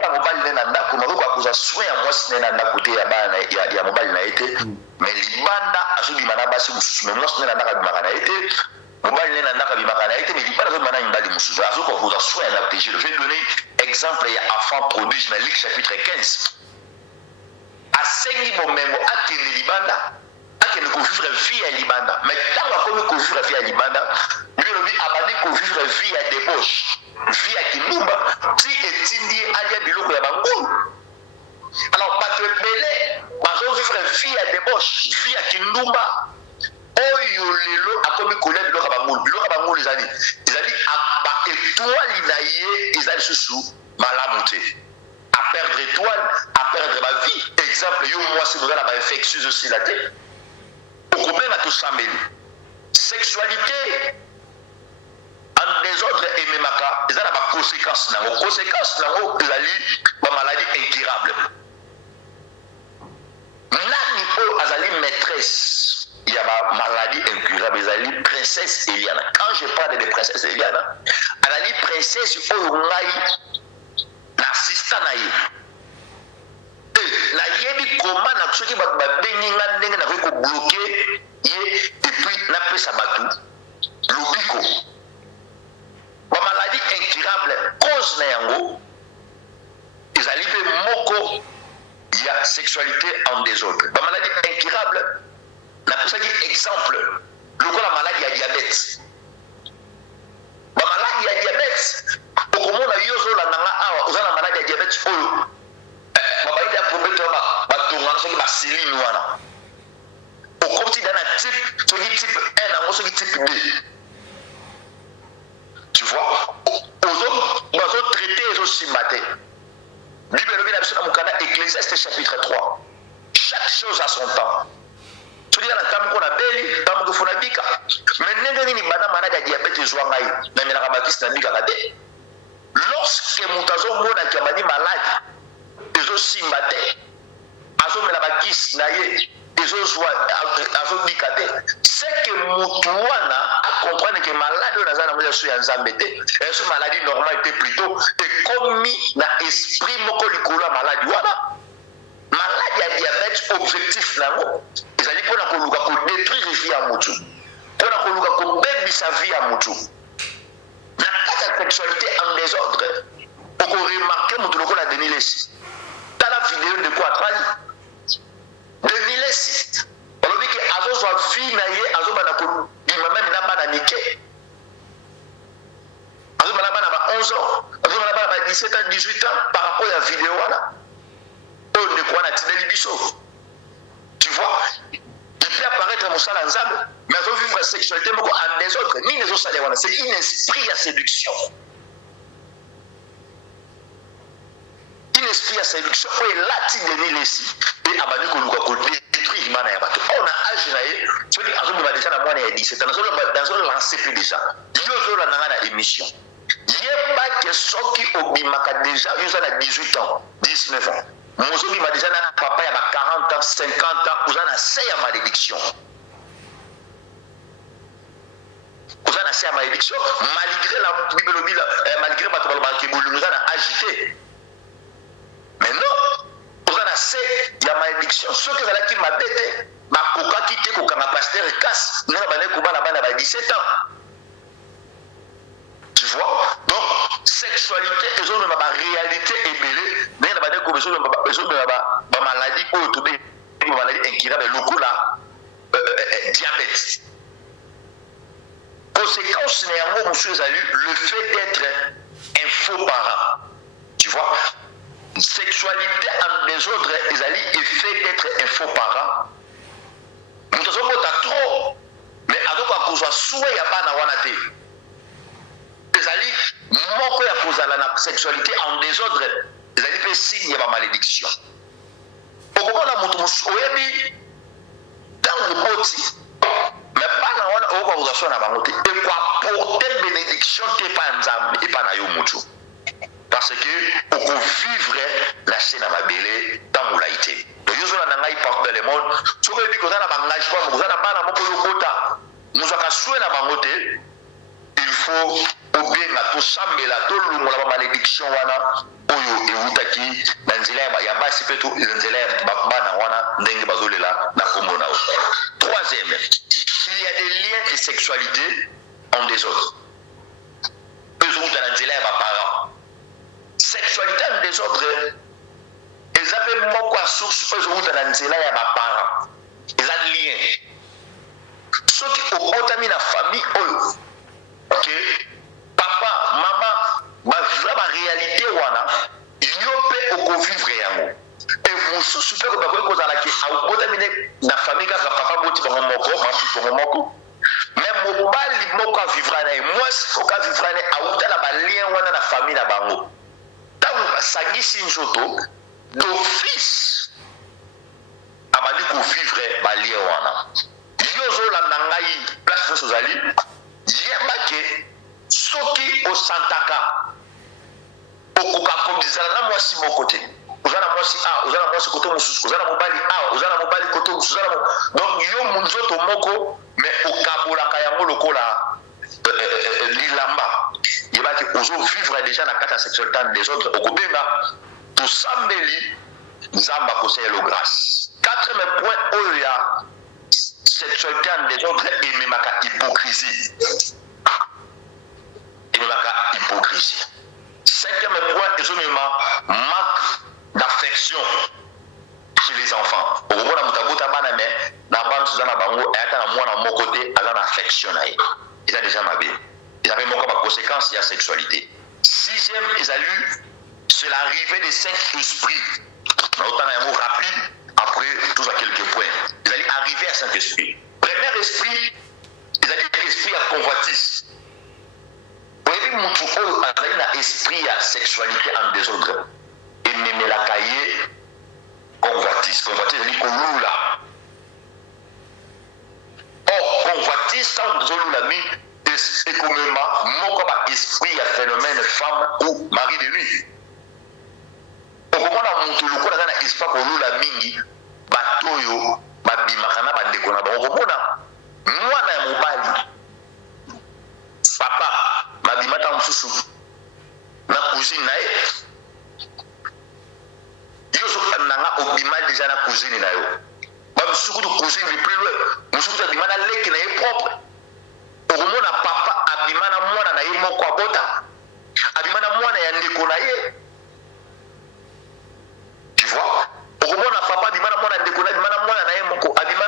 na mobali ne na ndako nakoki akozwa soin ya mwasi ne na ndako te ya mobali na ye te mais libanda azobima na basi mosusu mais mwasi ne na ndako abimaka na ye te mobali ne na ndako abimaka na ye te mais libanda azobima na mibali mosusu azoki akozwa soin ya ndako te. Je vais donner exemple ya enfant prodige na Luc chapitre 15 asengi bomengo akende libanda akende kovivre vie ya libanda mais ntango akomi kovivre vie ya libanda biolobi abandi kovivre vie ya débauche vie ya kindumba ti etindi ye alia biloko ya bangulu. Alors bato ebele bazovivre vie ya débauche vie ya kindumba oyo lelo akomi kolia biloko ya bangulu ezali baétoile na ye eza lisusu malamu te. À perdre étoile, à perdre ma vie. Exemple, yo moi c'est dans la infectieuse aussi la tête. Au combien à tout ça sexualité en désordre et même à ils ont des conséquences. Les conséquences la maladie incurable. Nani o azali maîtresse, il y a ma maladie incurable. Azali princesse Eliana. Quand je parle de princesse Eliana, azali princesse o ngai assistant na ye nayebi koma na soki bato babengi nga ndenge nakoki kobloke ye epuis napesa bato lobiko bamaladi incurable cause na yango ezali mpe moko ya sexualité en désordre. Bamaladi incurable napesaki exemple lokola maladi ya diabète. Bamaladi ya diabète okomona yo ozolanda nga awa oza na maladi ya diabète oyo babayidi ya probete batongana soki basiline wana okoti da na type soki type 1 nango soki type 2. Tu vois, bazotraite ezosimba te. Bible elobi na biso na mokanda Ecclésiaste chapitre 3. Chaque chose a son temps. Soki na ntango moko nabeli ntango moko funa bika mais ndenge nini bana maladi ya diabete ezwa ngai namelaka bakisi na bikaka te. Lorsque moto azomonaki abandi maladi ezosimba te azomela bakisi na ye azobika te c'est que moto wana acomprendre que maladi oyo naza nango yaso ya nzambe te yaso maladi normale te plutôt ekomi na esprit moko likolo ya maladi wana. Maladi ya diabète objectif nango ezali mpona koluka kodétruire vie ya motu mpona koluka kobebisa vie ya motu. Na kati ya sexualité en désordre okoremarke motu lokola Denis Lesi tala video ndeko atali Denis Lesi olobi ke azozwa vie na ye azobana kobima meme na bana mike azobana bana ba 11 ans azobana bana ba 17 ans 18 ans par rapport ya video wana oyo ndeko wana atindeli biso. Tu vois, il peut apparaître mosala nzambe mais azovivre la sexualité moko en désordre nini ezosalia wana c'est un esprit ya séduction. Un esprit ya séduction oyo elati Denis Lesi e abandi koluka kodétruire mana ya bato oyo na age na ye soki azobima deja na mwana ya 17 ans nazolance mpe deja yo ozolanda nga na émission yeba ke soki obimaka deja yo oza na 18 ans 19 ans mozobima deja na papa ya ba 40 ans 50 ans oza na se ya malédiction oza na se ya malédiction malgré la bible elobi malgré bato balobaka ke bolingo oza na agité mais non oza na se ya malédiction soki ezalaki mabe te bakokaki te kokanga paster kasi ndenge bandeki kobala bana ba 17 ans. Tu vois, donc sexualité ezomema baréalité ebele ndenge na bandeki ezomema bamaladi oyo tobengi bamaladi incurable lokola diabète. Conséquence na yango mosusu ezali le fait d'être un faux parent. Tu vois, sexualité en désordre ezali effet d'être un faux parent. Moto azobota trop mais azokoka kozwa souhait ya bana wana te ezali moko ya kozala na sexualité en désordre ezali mpe signe ya bamalédiction. okomona moto oyebi ntango oboti mais bana wana okoka kozwa soin na bango te ekoaporte bénédiction te epa ya nzambe epa na yo motu parce que okovivre na se na mabele ntango olai te. Donc yo ozolanda ngai partout dans le monde soki oyebi koza na baengagement koza na bana moko yokota mozwaka sue na bango te il faut obenga tosambela tolongola bamalédiction wana oyo ewutaki na nzela ya basi mpe to nzela ya bana wana ndenge bazolela na kombo na o. Troisième, il y a des liens de sexualité en désordre ezowuta na nzela ya baparent. Sexualité en désordre eza mpe moko ya source oyo ezowuta na nzela ya baparent eza lien soki obotami na famille oyo que papa mama bavivra baréalité wana yo mpe okovivre yango e mosusu mpe bakoki kozalaki abotami na famille kaka papa boti bango moko mafuti bango moko mais mobali moko avivra na ye mwasi oka avivra na ye awutala balien wana na famille na bango ntango basangisi nzoto d'office abandi kovivre balien wana yo ozolanda ngai place nyonso ozali yeba ke soki osantaka okoka kobizana na mwasi moko te oza na mwasi a oza na mwasi kote mosusu oza na mobali a oza na mobali kote mosusu oza na donc yo nzoto moko mais okabolaka yango lokola lilamba yebaki ozovivre déjà na kati ya sexualité en désordre okobenga tosambeli Nzamba conseille grâce. Quatrième point, où il y a sexualité en désordre et même hypocrisie. Hypocrisie. Cinquième point, ils ont un manque d'affection chez les enfants. Au moment où on a mais dans la bango, et à mon côté, à l'affection. Ils ont déjà ma vie. Ils avaient encore ma conséquence, il y a sexualité. Sixième, ils ont eu, c'est l'arrivée des 5 esprits. Autant un mot rapide, après tout ça quelques points. Ils allaient arriver à 5 esprits. Premier esprit, ils allaient l'esprit à convoitise. Vous voyez, mon tout un esprit à sexualité en désordre. Et même la cahier, convoitise. Convoitise, c'est-à-dire qu'on là. Or, convoitise, sans zolo mis, et comme mon comme esprit à phénomène femme ou mari de lui. Au moment où on monte le coup, on a esprit qu'on la mingi, batoyo, babimakana, bandekona, on remonte. Moi, na mon bali. Papa, babimata msusu. Na cousine na ye. Yo so nanga obima déjà na cousine na yo. Ba msusu ko cousine le plus loin. Msusu ko abima na leki na ye propre. Omona papa abima na mwana na ye moko abota. Abima na mwana ya ndeko na ye. Tu vois? Omona papa abima na mwana ndeko na abima na mwana na ye moko abima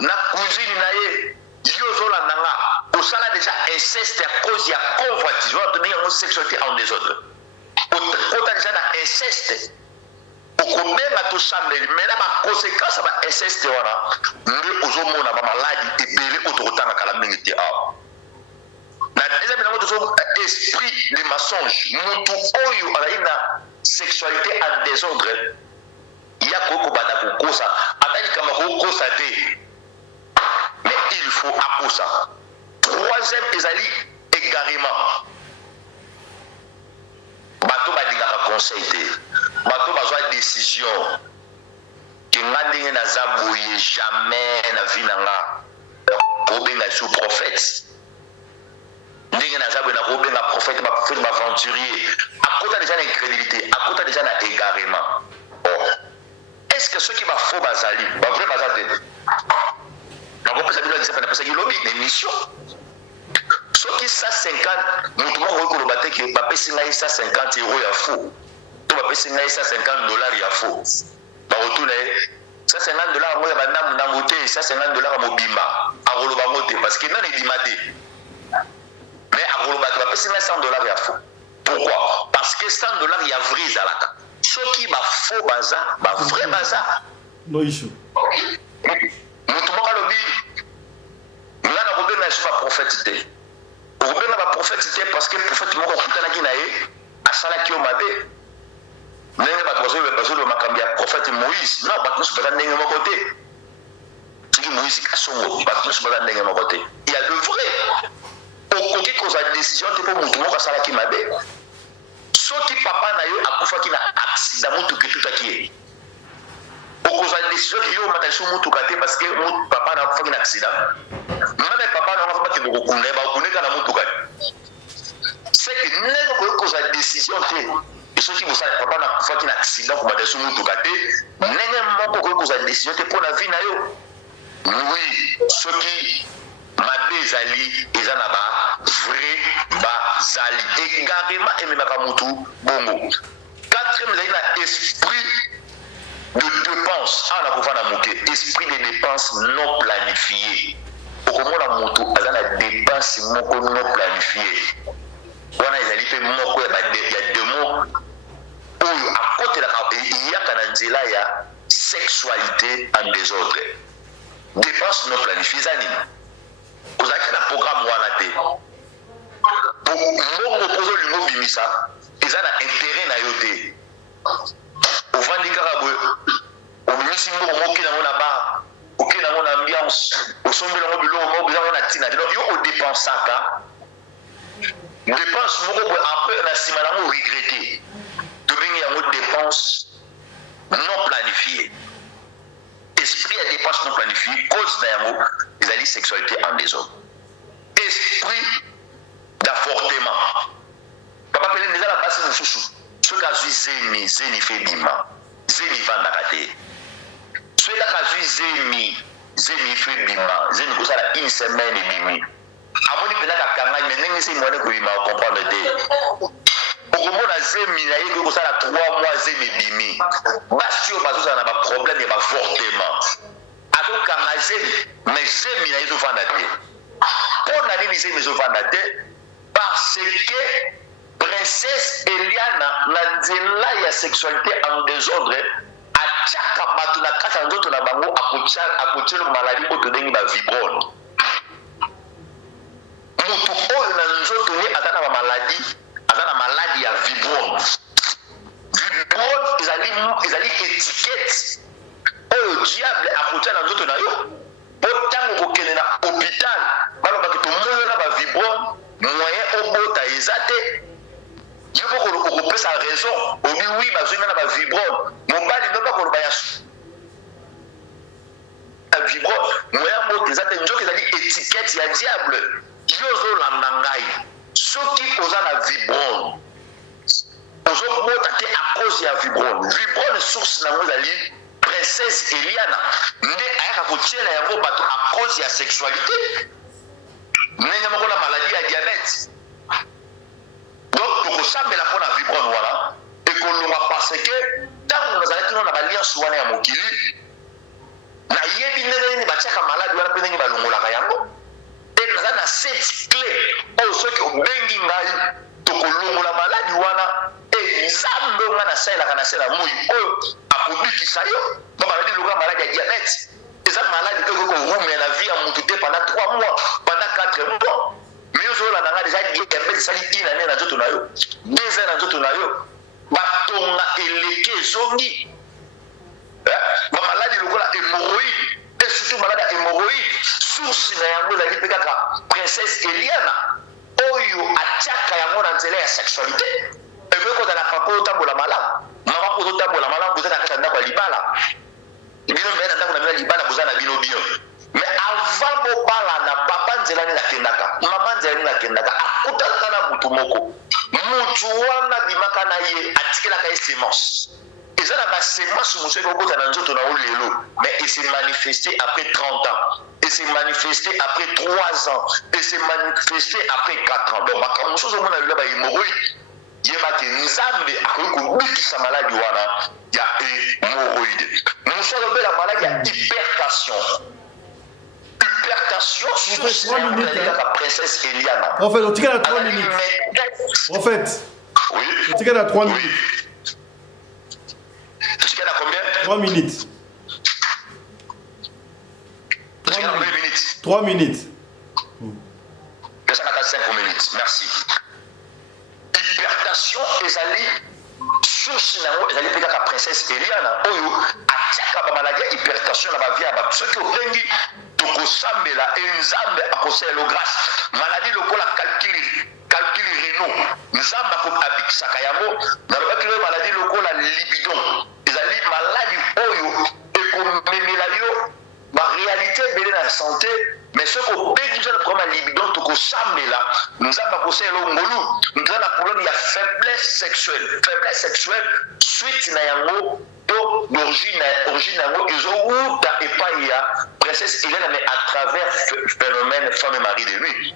na cousine na ye. Yo zo la nanga. Au sala déjà inceste à cause de la convoitise. On a donné une sexualité en désordre. Quand on a déjà inceste, au combien de tout ça, mais la conséquence de l'inceste, nous avons une maladie et belé autour de la calamité. Les esprits de mensonge, nous avons une sexualité en désordre. Il y a beaucoup de ça. Mais il faut appuyer ça. Troisième, ils allaient égarément. Bateau va dire un conseil. Bateau va avoir une décision. Que n'a n'a zabouillé jamais na vie n'a pour bien sous prophète. N'a n'a zabouillé na robin na prophète aventurier. À côté déjà d'incrédulité, à côté déjà d'égarement. Est-ce que ceux qui va faux bazali, va vrai bazali? On peut savoir que c'est une mission. Ceux qui sont 50, nous devons reconnaître que papa Singaï ça 50 € à faux. Tout papa Singaï ça 50 $ à faux. Bah retourner ça 50 $ moi bandam nangote ça 50 $ à mobimba. À roloba moté parce que non est dimaté. Mais à roloba papa Singaï 100 $ à faux. Pourquoi? Parce que 100 $ il y a vrai zalaka. Ceux qui va faux bazar, bah vrai bazar. No issue. Nous devons le nous avons besoin de prophétité. Nous avons besoin de prophétité parce que le prophète m'a dit à Salaki Omabé. Nous avons besoin de prophète Moïse. Non, nous avons besoin de mon côté. C'est que Moïse est son mot. Nous avons besoin de mon côté. Il y a le vrai. Au côté de la décision, tu peux montrer à Salaki Mabé. Ceux qui papa n'a eu à Koufa qui n'a accident, tout qui pour cause de décision qui est au parce que mon papa n'a pas fait un accident. Même papa n'a pas fait un accident. C'est que nous avons cause de décision et ceux qui vous savent papa n'a pas fait un accident pour mettre sur mon toucaté. Nous avons cause de décision pour la vie. Oui, ceux qui m'ont zali et zanaba vrai bazali et carrément et même kamutu bongo. Quatrième c'est l'esprit de dépenses, esprit de dépenses non planifiées. Au moment où on a des dépenses non planifiées, on a des deux mots. À côté de il y a sexualité en désordre. Dépenses non planifiées, vous avez un programme où on a pour nous proposer le mot bimisa, ils ont intérêt à yoter. Au vent des caraboues, au ministre qui n'a pas, auquel n'a pas ambiance, au sommet de l'homme, on a tina. Donc, il y a des dépenses à dépenses, après, on a si mal regretté. De venir à une dépense non planifiée. Esprit à dépense non planifiée, cause d'un mot, ils allaient sexualité en désordre. Esprit d'avortement. Papa Pelé, déjà la base de Foussou. Ce cas, zéni fait bima. zemi vandaka te soki kaka zwi zemi fe bima zemi kosala une semaine ebimi amoni mpenza kakanga me ndenge se mwane koyima comprendre te okomona zemi na ye koki kosala 3 mois zemi ebimi basi oyo bazozala na baproblème ya bavortement azokanga zemi mais zemi na ye ezofanda te mpo na nini zemi ezofanda te parce que princesse Eliana na nzela ya sexualité en désordre atiaka bato na kati ya nzoto na bango akotielo maladi oyo todengi bavibrone motu oyo na nzoto ye aza na bamaladi aza na maladi ya vibrone ezali étiquette oyo diable akotia na nzoto na yo mpo ntango kokende na hôpital balobaki tomoni na bavibrone moyen obota eza te yo mpo okopesa raison obi wi bazwi na bavibrone mobali no bakoloba ya vibrone moyen bota eza te nzoka ezali étiquette ya diable yo ozolanda ngai soki oza na vibrone ozobota te à cause ya vibrone source nango ezali princesse Eliana nde ayaka kotiela yango bato à cause ya sexualité ndenge moko na maladie ya diabète donc tokosambela mpo na vibrone wana ekolonga parce que ntango nazalaki no na baliance wana ya mokili nayebi ndenge nini batiaka maladi wana mpe ndenge balongolaka yango e naza na set clé oyo soki obengi ngai tokolongola maladi wana nzambe nga nasalelaka na se na moi oyo akobikisa yo ba maladi lokola maladi ya diabète eza maladi oyo kokorume na vie ya motu te pendant 3 mois pendant 4 mois mais ozolanda nga deja diabète esali tina ne na nzoto na yo 2 ans na nzoto na yo batonga eleke ezongi bamaladi lokola hémorroïde et surtout maladi ya hémorroïde source na yango ezali mpe kaka princesse Eliana oyo atiaka yango na nzela ya sexualité ebe kozalaka mpo otambola malamu mama mpo ozotambola malamu boza na kati ya ndako ya libala bino mbele na ndako na bino ya libala boza na bino bien mais avant bobala na papa nzela nini akendaka mama nzela nini akendaka akutanaka na mutu moko mutu wana bimaka na ye atikelaka ye semence eza na basemence mosu ekokota na nzoto na yo lelo mais et s'est manifesté après 30 ans et s'est manifesté après 3 ans et s'est manifesté après 4 ans donc makambo mosusu omona lelo bahémorroïde yebaki nzambe akoki kobikisa maladi wana ya hémorroïde mosu alobela maladi ya hypertension la princesse Eliana. En fait, on tient à 3 minutes. En fait, oui. On tient à 3 minutes. Tu tient à combien? 3 minutes. 3 minutes. 5 minutes. Merci. Hypertension ezali source nango ezali mpe kaka princesse Eliana oyo atiaka bamaladi ya hypertension na bavie ya bato soki obengi tokosambela nzambe akosala grâce maladi lokola calcul rénal nzambe abikisaka yango nalobaki loyo maladi lokola libidon ezali maladi oyo ekomemela yo baréalité ebele na santé mais soki obengi oza na problème ya libidon tokosambela nzambe akosala ngolu ntoza na problème ya faiblesse sexuelle suite na yango to d'origine yango ezowuta epai ya princesse Eliana mais à travers phénomène femme et mari de lui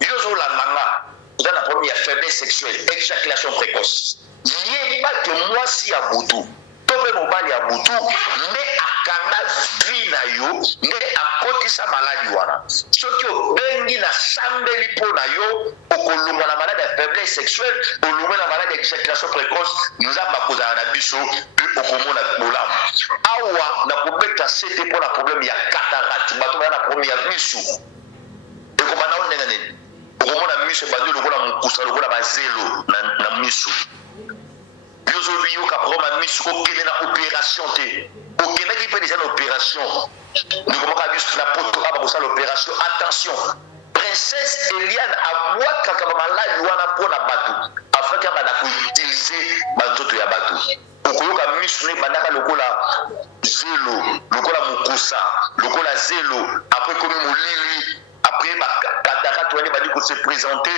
yo ozolandanga oza na problème ya faiblesse sexuelle éjaculation précoce yeba ke mwasi ya butu to mpe mobali ya butu nde akanga vi na yo nde akotisa maladi wana soki obengi na sambeli mpo na yo okolunga na maladi ya faiblesse sexuelle olunga na maladi ya éjaculation précoce nzambe akozala na biso mpe okomona bolamu awa na kobeta sete mpo na problème ya cataracte bato baya na problème ya misu ekoma nao ndenge nini okomona misu ebandi lokola mokusa lokola bazelo na misu yozobi yoka problème ya misu kokende na opération te okendaki mpe déjà na opération nikomaka biso na poto aba kosala opération attention princesse Eliana abwakaka bamaladi wana mpo na bato afin ke banda koutilize banzoto ya bato okoyoka misu na ebandaka lokola zelo lokola mokusa lokola zelo après komi molili après bakatarate wana badi kose présente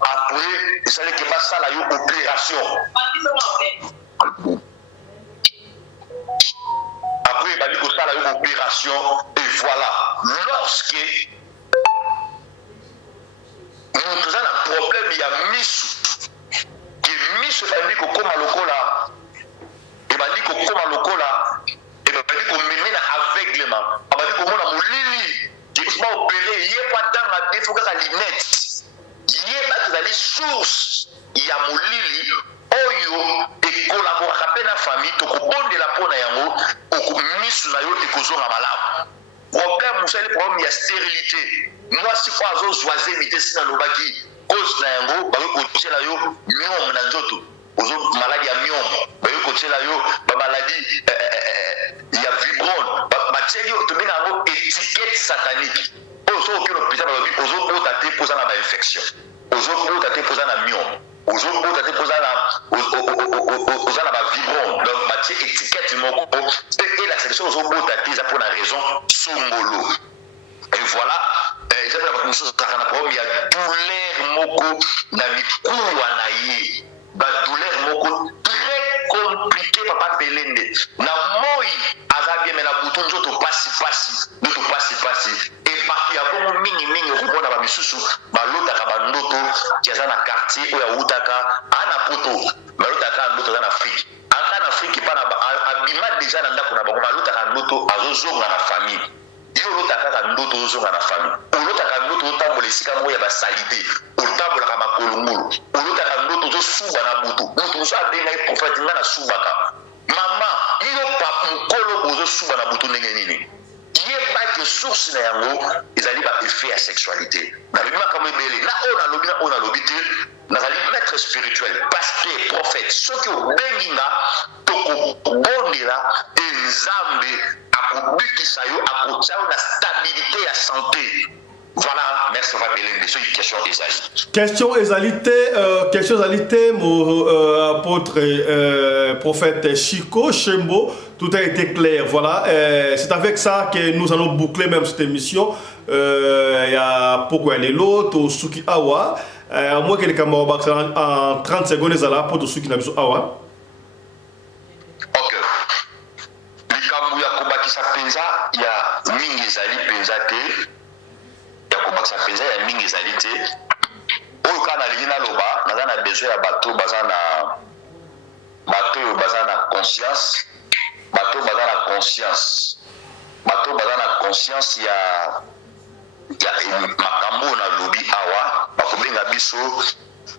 après esalaki basala yo opération pas la même opération. Et voilà, lorsque nous avons un problème, il y a Miss qui Miss a dit que comme à l'okola, et m'a dit que comme à l'okola, et m'a dit qu'on me mène aveuglement, m'a dit qu'on a mon lili, qui m'a opéré, il n'y a pas dans la défaut qu'à l'inet, il y a pas de source, il y a mon lili, oyo, et collaborer avec la famille, to ko bonde la pona yango, o Miss na yo et kozo na malamu. Problème, vous savez, le problème, il y a stérilité. Moi, si vous avez choisi de faire le baki, cause na yango, ba yo koche la yo, myome na nzoto. Ozo maladie ya myome. Ba yo koche la yo, ba maladie, il y a vibrone. Ba tcheli yo, to mena yango étiquette satanique. Ozo aucun hôpital, ba yo, ozo bota te posa na ba infection. Ozo bota te posa na myome. Ozo bota te posa na ba vibrone. Donc, ba tche étiquette moko. Et la sélection ozo bota te, ça pour la raison songolo. Et voilà, il y a douleur moko na mikuwa na ye. Ba douleur moko très compliqué papa pelende. Na moi azabi mais na butu nzoto pasi. Et baki ya bongo mingi rubona ba misusu ba lotaka ba ndoto kiaza na quartier oya utaka ana poto. Ba lotaka ndoto za na Afrique. Anga na Afrique pa na abima déjà na ndako na bango ba lotaka ndoto azozonga na famille. Yo lotaka ka ndoto ozonga na famille. Olotaka ndoto otambola esika moko ya basalite. Otambola ka makolongolo. Olotaka ndoto ozosuba na butu. Butu mosu abenga ye prophète nga na subaka. Mama, yo pa mukolo ozosuba na butu ndenge nini? Yeba ke source na yango ezali ba effet ya sexualité. Na lobi makambo ebele. Na ona lobi te. Nazali maître spirituel, pasteur, prophète. Soki obenginga tokobondela ezambe akobikisa yo akotia yo na stabilité ya santé. Voilà, merci Fabien. C'est une question Question égalité, mon apôtre prophète Chico Chembo, tout a été clair. Voilà, c'est avec ça que nous allons boucler même cette émission. Il y a pourquoi les l'autre au Suki Awa. Moi, quelqu'un m'a en 30 secondes, ils allaient pour Suki Nabiso Awa. Ok. Les Kambuya Kobakisa Penza, il y a Mingi Zali Penza Te. Ça faisait un ming exalité. Au cas de l'Ina Loba, nous avons besoin de bateau basé na conscience. Bateau basé na conscience. Bateau basé na conscience, il y a makambo na lobi awa. Bakobenga biso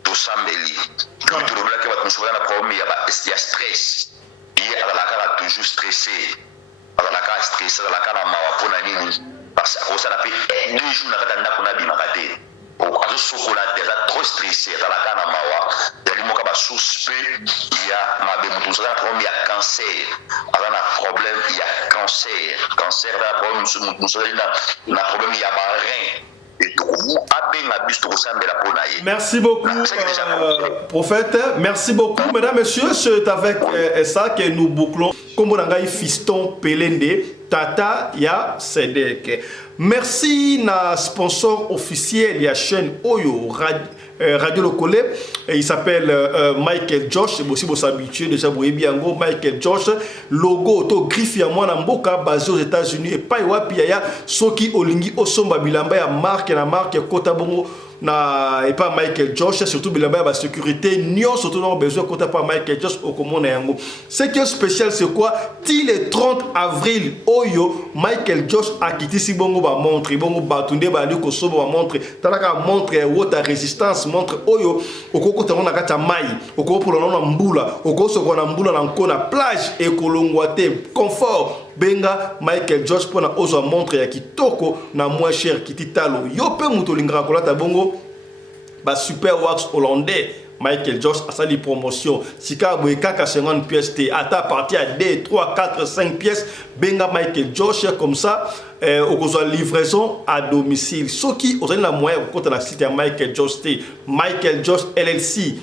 to sambeli. Quand tu remarques que votre souvenir na problème, il y a stress. Il y a la cara toujours stressé. La cara stressé, la cara mawapona nini. Parce que ça n'a fait 2 jours dans la qu'on a bien maté. Au cas où chocolat déjà trop stressé dans la canne à mawa, il y a des mots qui suspect, il y a ma bémoutou, il y a cancer. Alors un problème, il y a cancer. Cancer, il y a problème, il y a rein. Merci beaucoup, prophète. Merci beaucoup, mesdames, messieurs. C'est avec ça que nous bouclons. Comme on a fiston Pelende, Tata ya Sedek. Merci na sponsor officiel de la chaîne Oyo Radio Lokole. Il s'appelle Michael Josh. Vous aussi vous habituez déjà vous bien Michael Josh. Logo to griffe ya mwana mboka basé aux États-Unis et pas wapi ya soki olingi osomba bilamba ya marque kota bongo na et pas Michael Josh, surtout bilamba ya sécurité nyon surtout non besoin kota pas Michael Josh au komona yango. Ce qui est spécial c'est quoi? Til le 30 avril Oyo Michael Josh a quitté si bongo ba montre bongo batunde ba liko sobo ba montre talaka montre wota résistance montre Oyo okoko tangona kata mai okoko pour na mbula okoko soko na mbula na nkona plage et kolongwate confort benga Michael Josh pona ozo montre ya kitoko na moins cher kititalo yo pe muto lingra kolata bongo ba super wax hollandais Michael Josh a sali promotion sika boye kaka 50 pièces te ata parti à 2 3 4 5 pièces benga Michael Josh comme ça okozwa livraison à domicile soki ozali na moyen kokota na site ya Michael Josh te Michael Josh LLC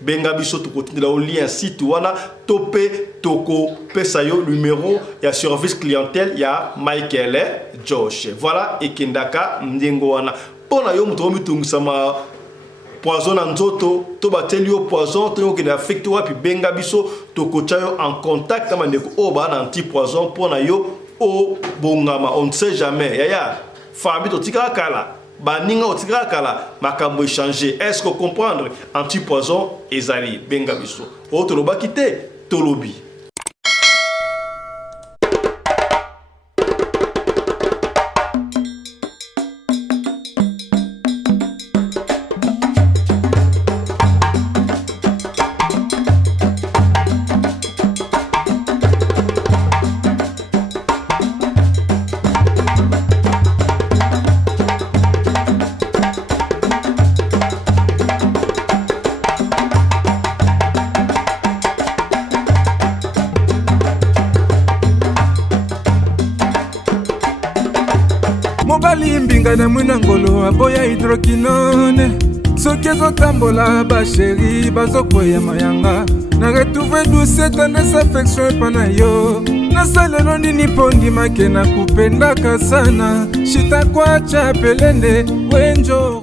benga biso to continuer au lien site wana topé toko pesa yo numéro ya service clientèle ya Michael Josh voilà ekendaka ndingo wana pona yo muto mitungisa ma poison na nzoto to bateli yo poison to yo ke na affecté wapi benga biso toko chayo en contact kama ndeko oba na anti poison pona yo o bongama, on ne sait jamais. Yaya, Fabi totika kala, baninga otika kala, makambo échanger. Est-ce que comprendre anti-poison ezali benga biso. O toloba kite tolobi. mobali mbinga na mwina ngolo aboya hydroquinone soki ezotambola basheri bazokwea mayanga na retrouve douce tendresse affection epa na yo nasalelo nini mpo ndimake na kupendaka sana shitakwacha pelende wenjoro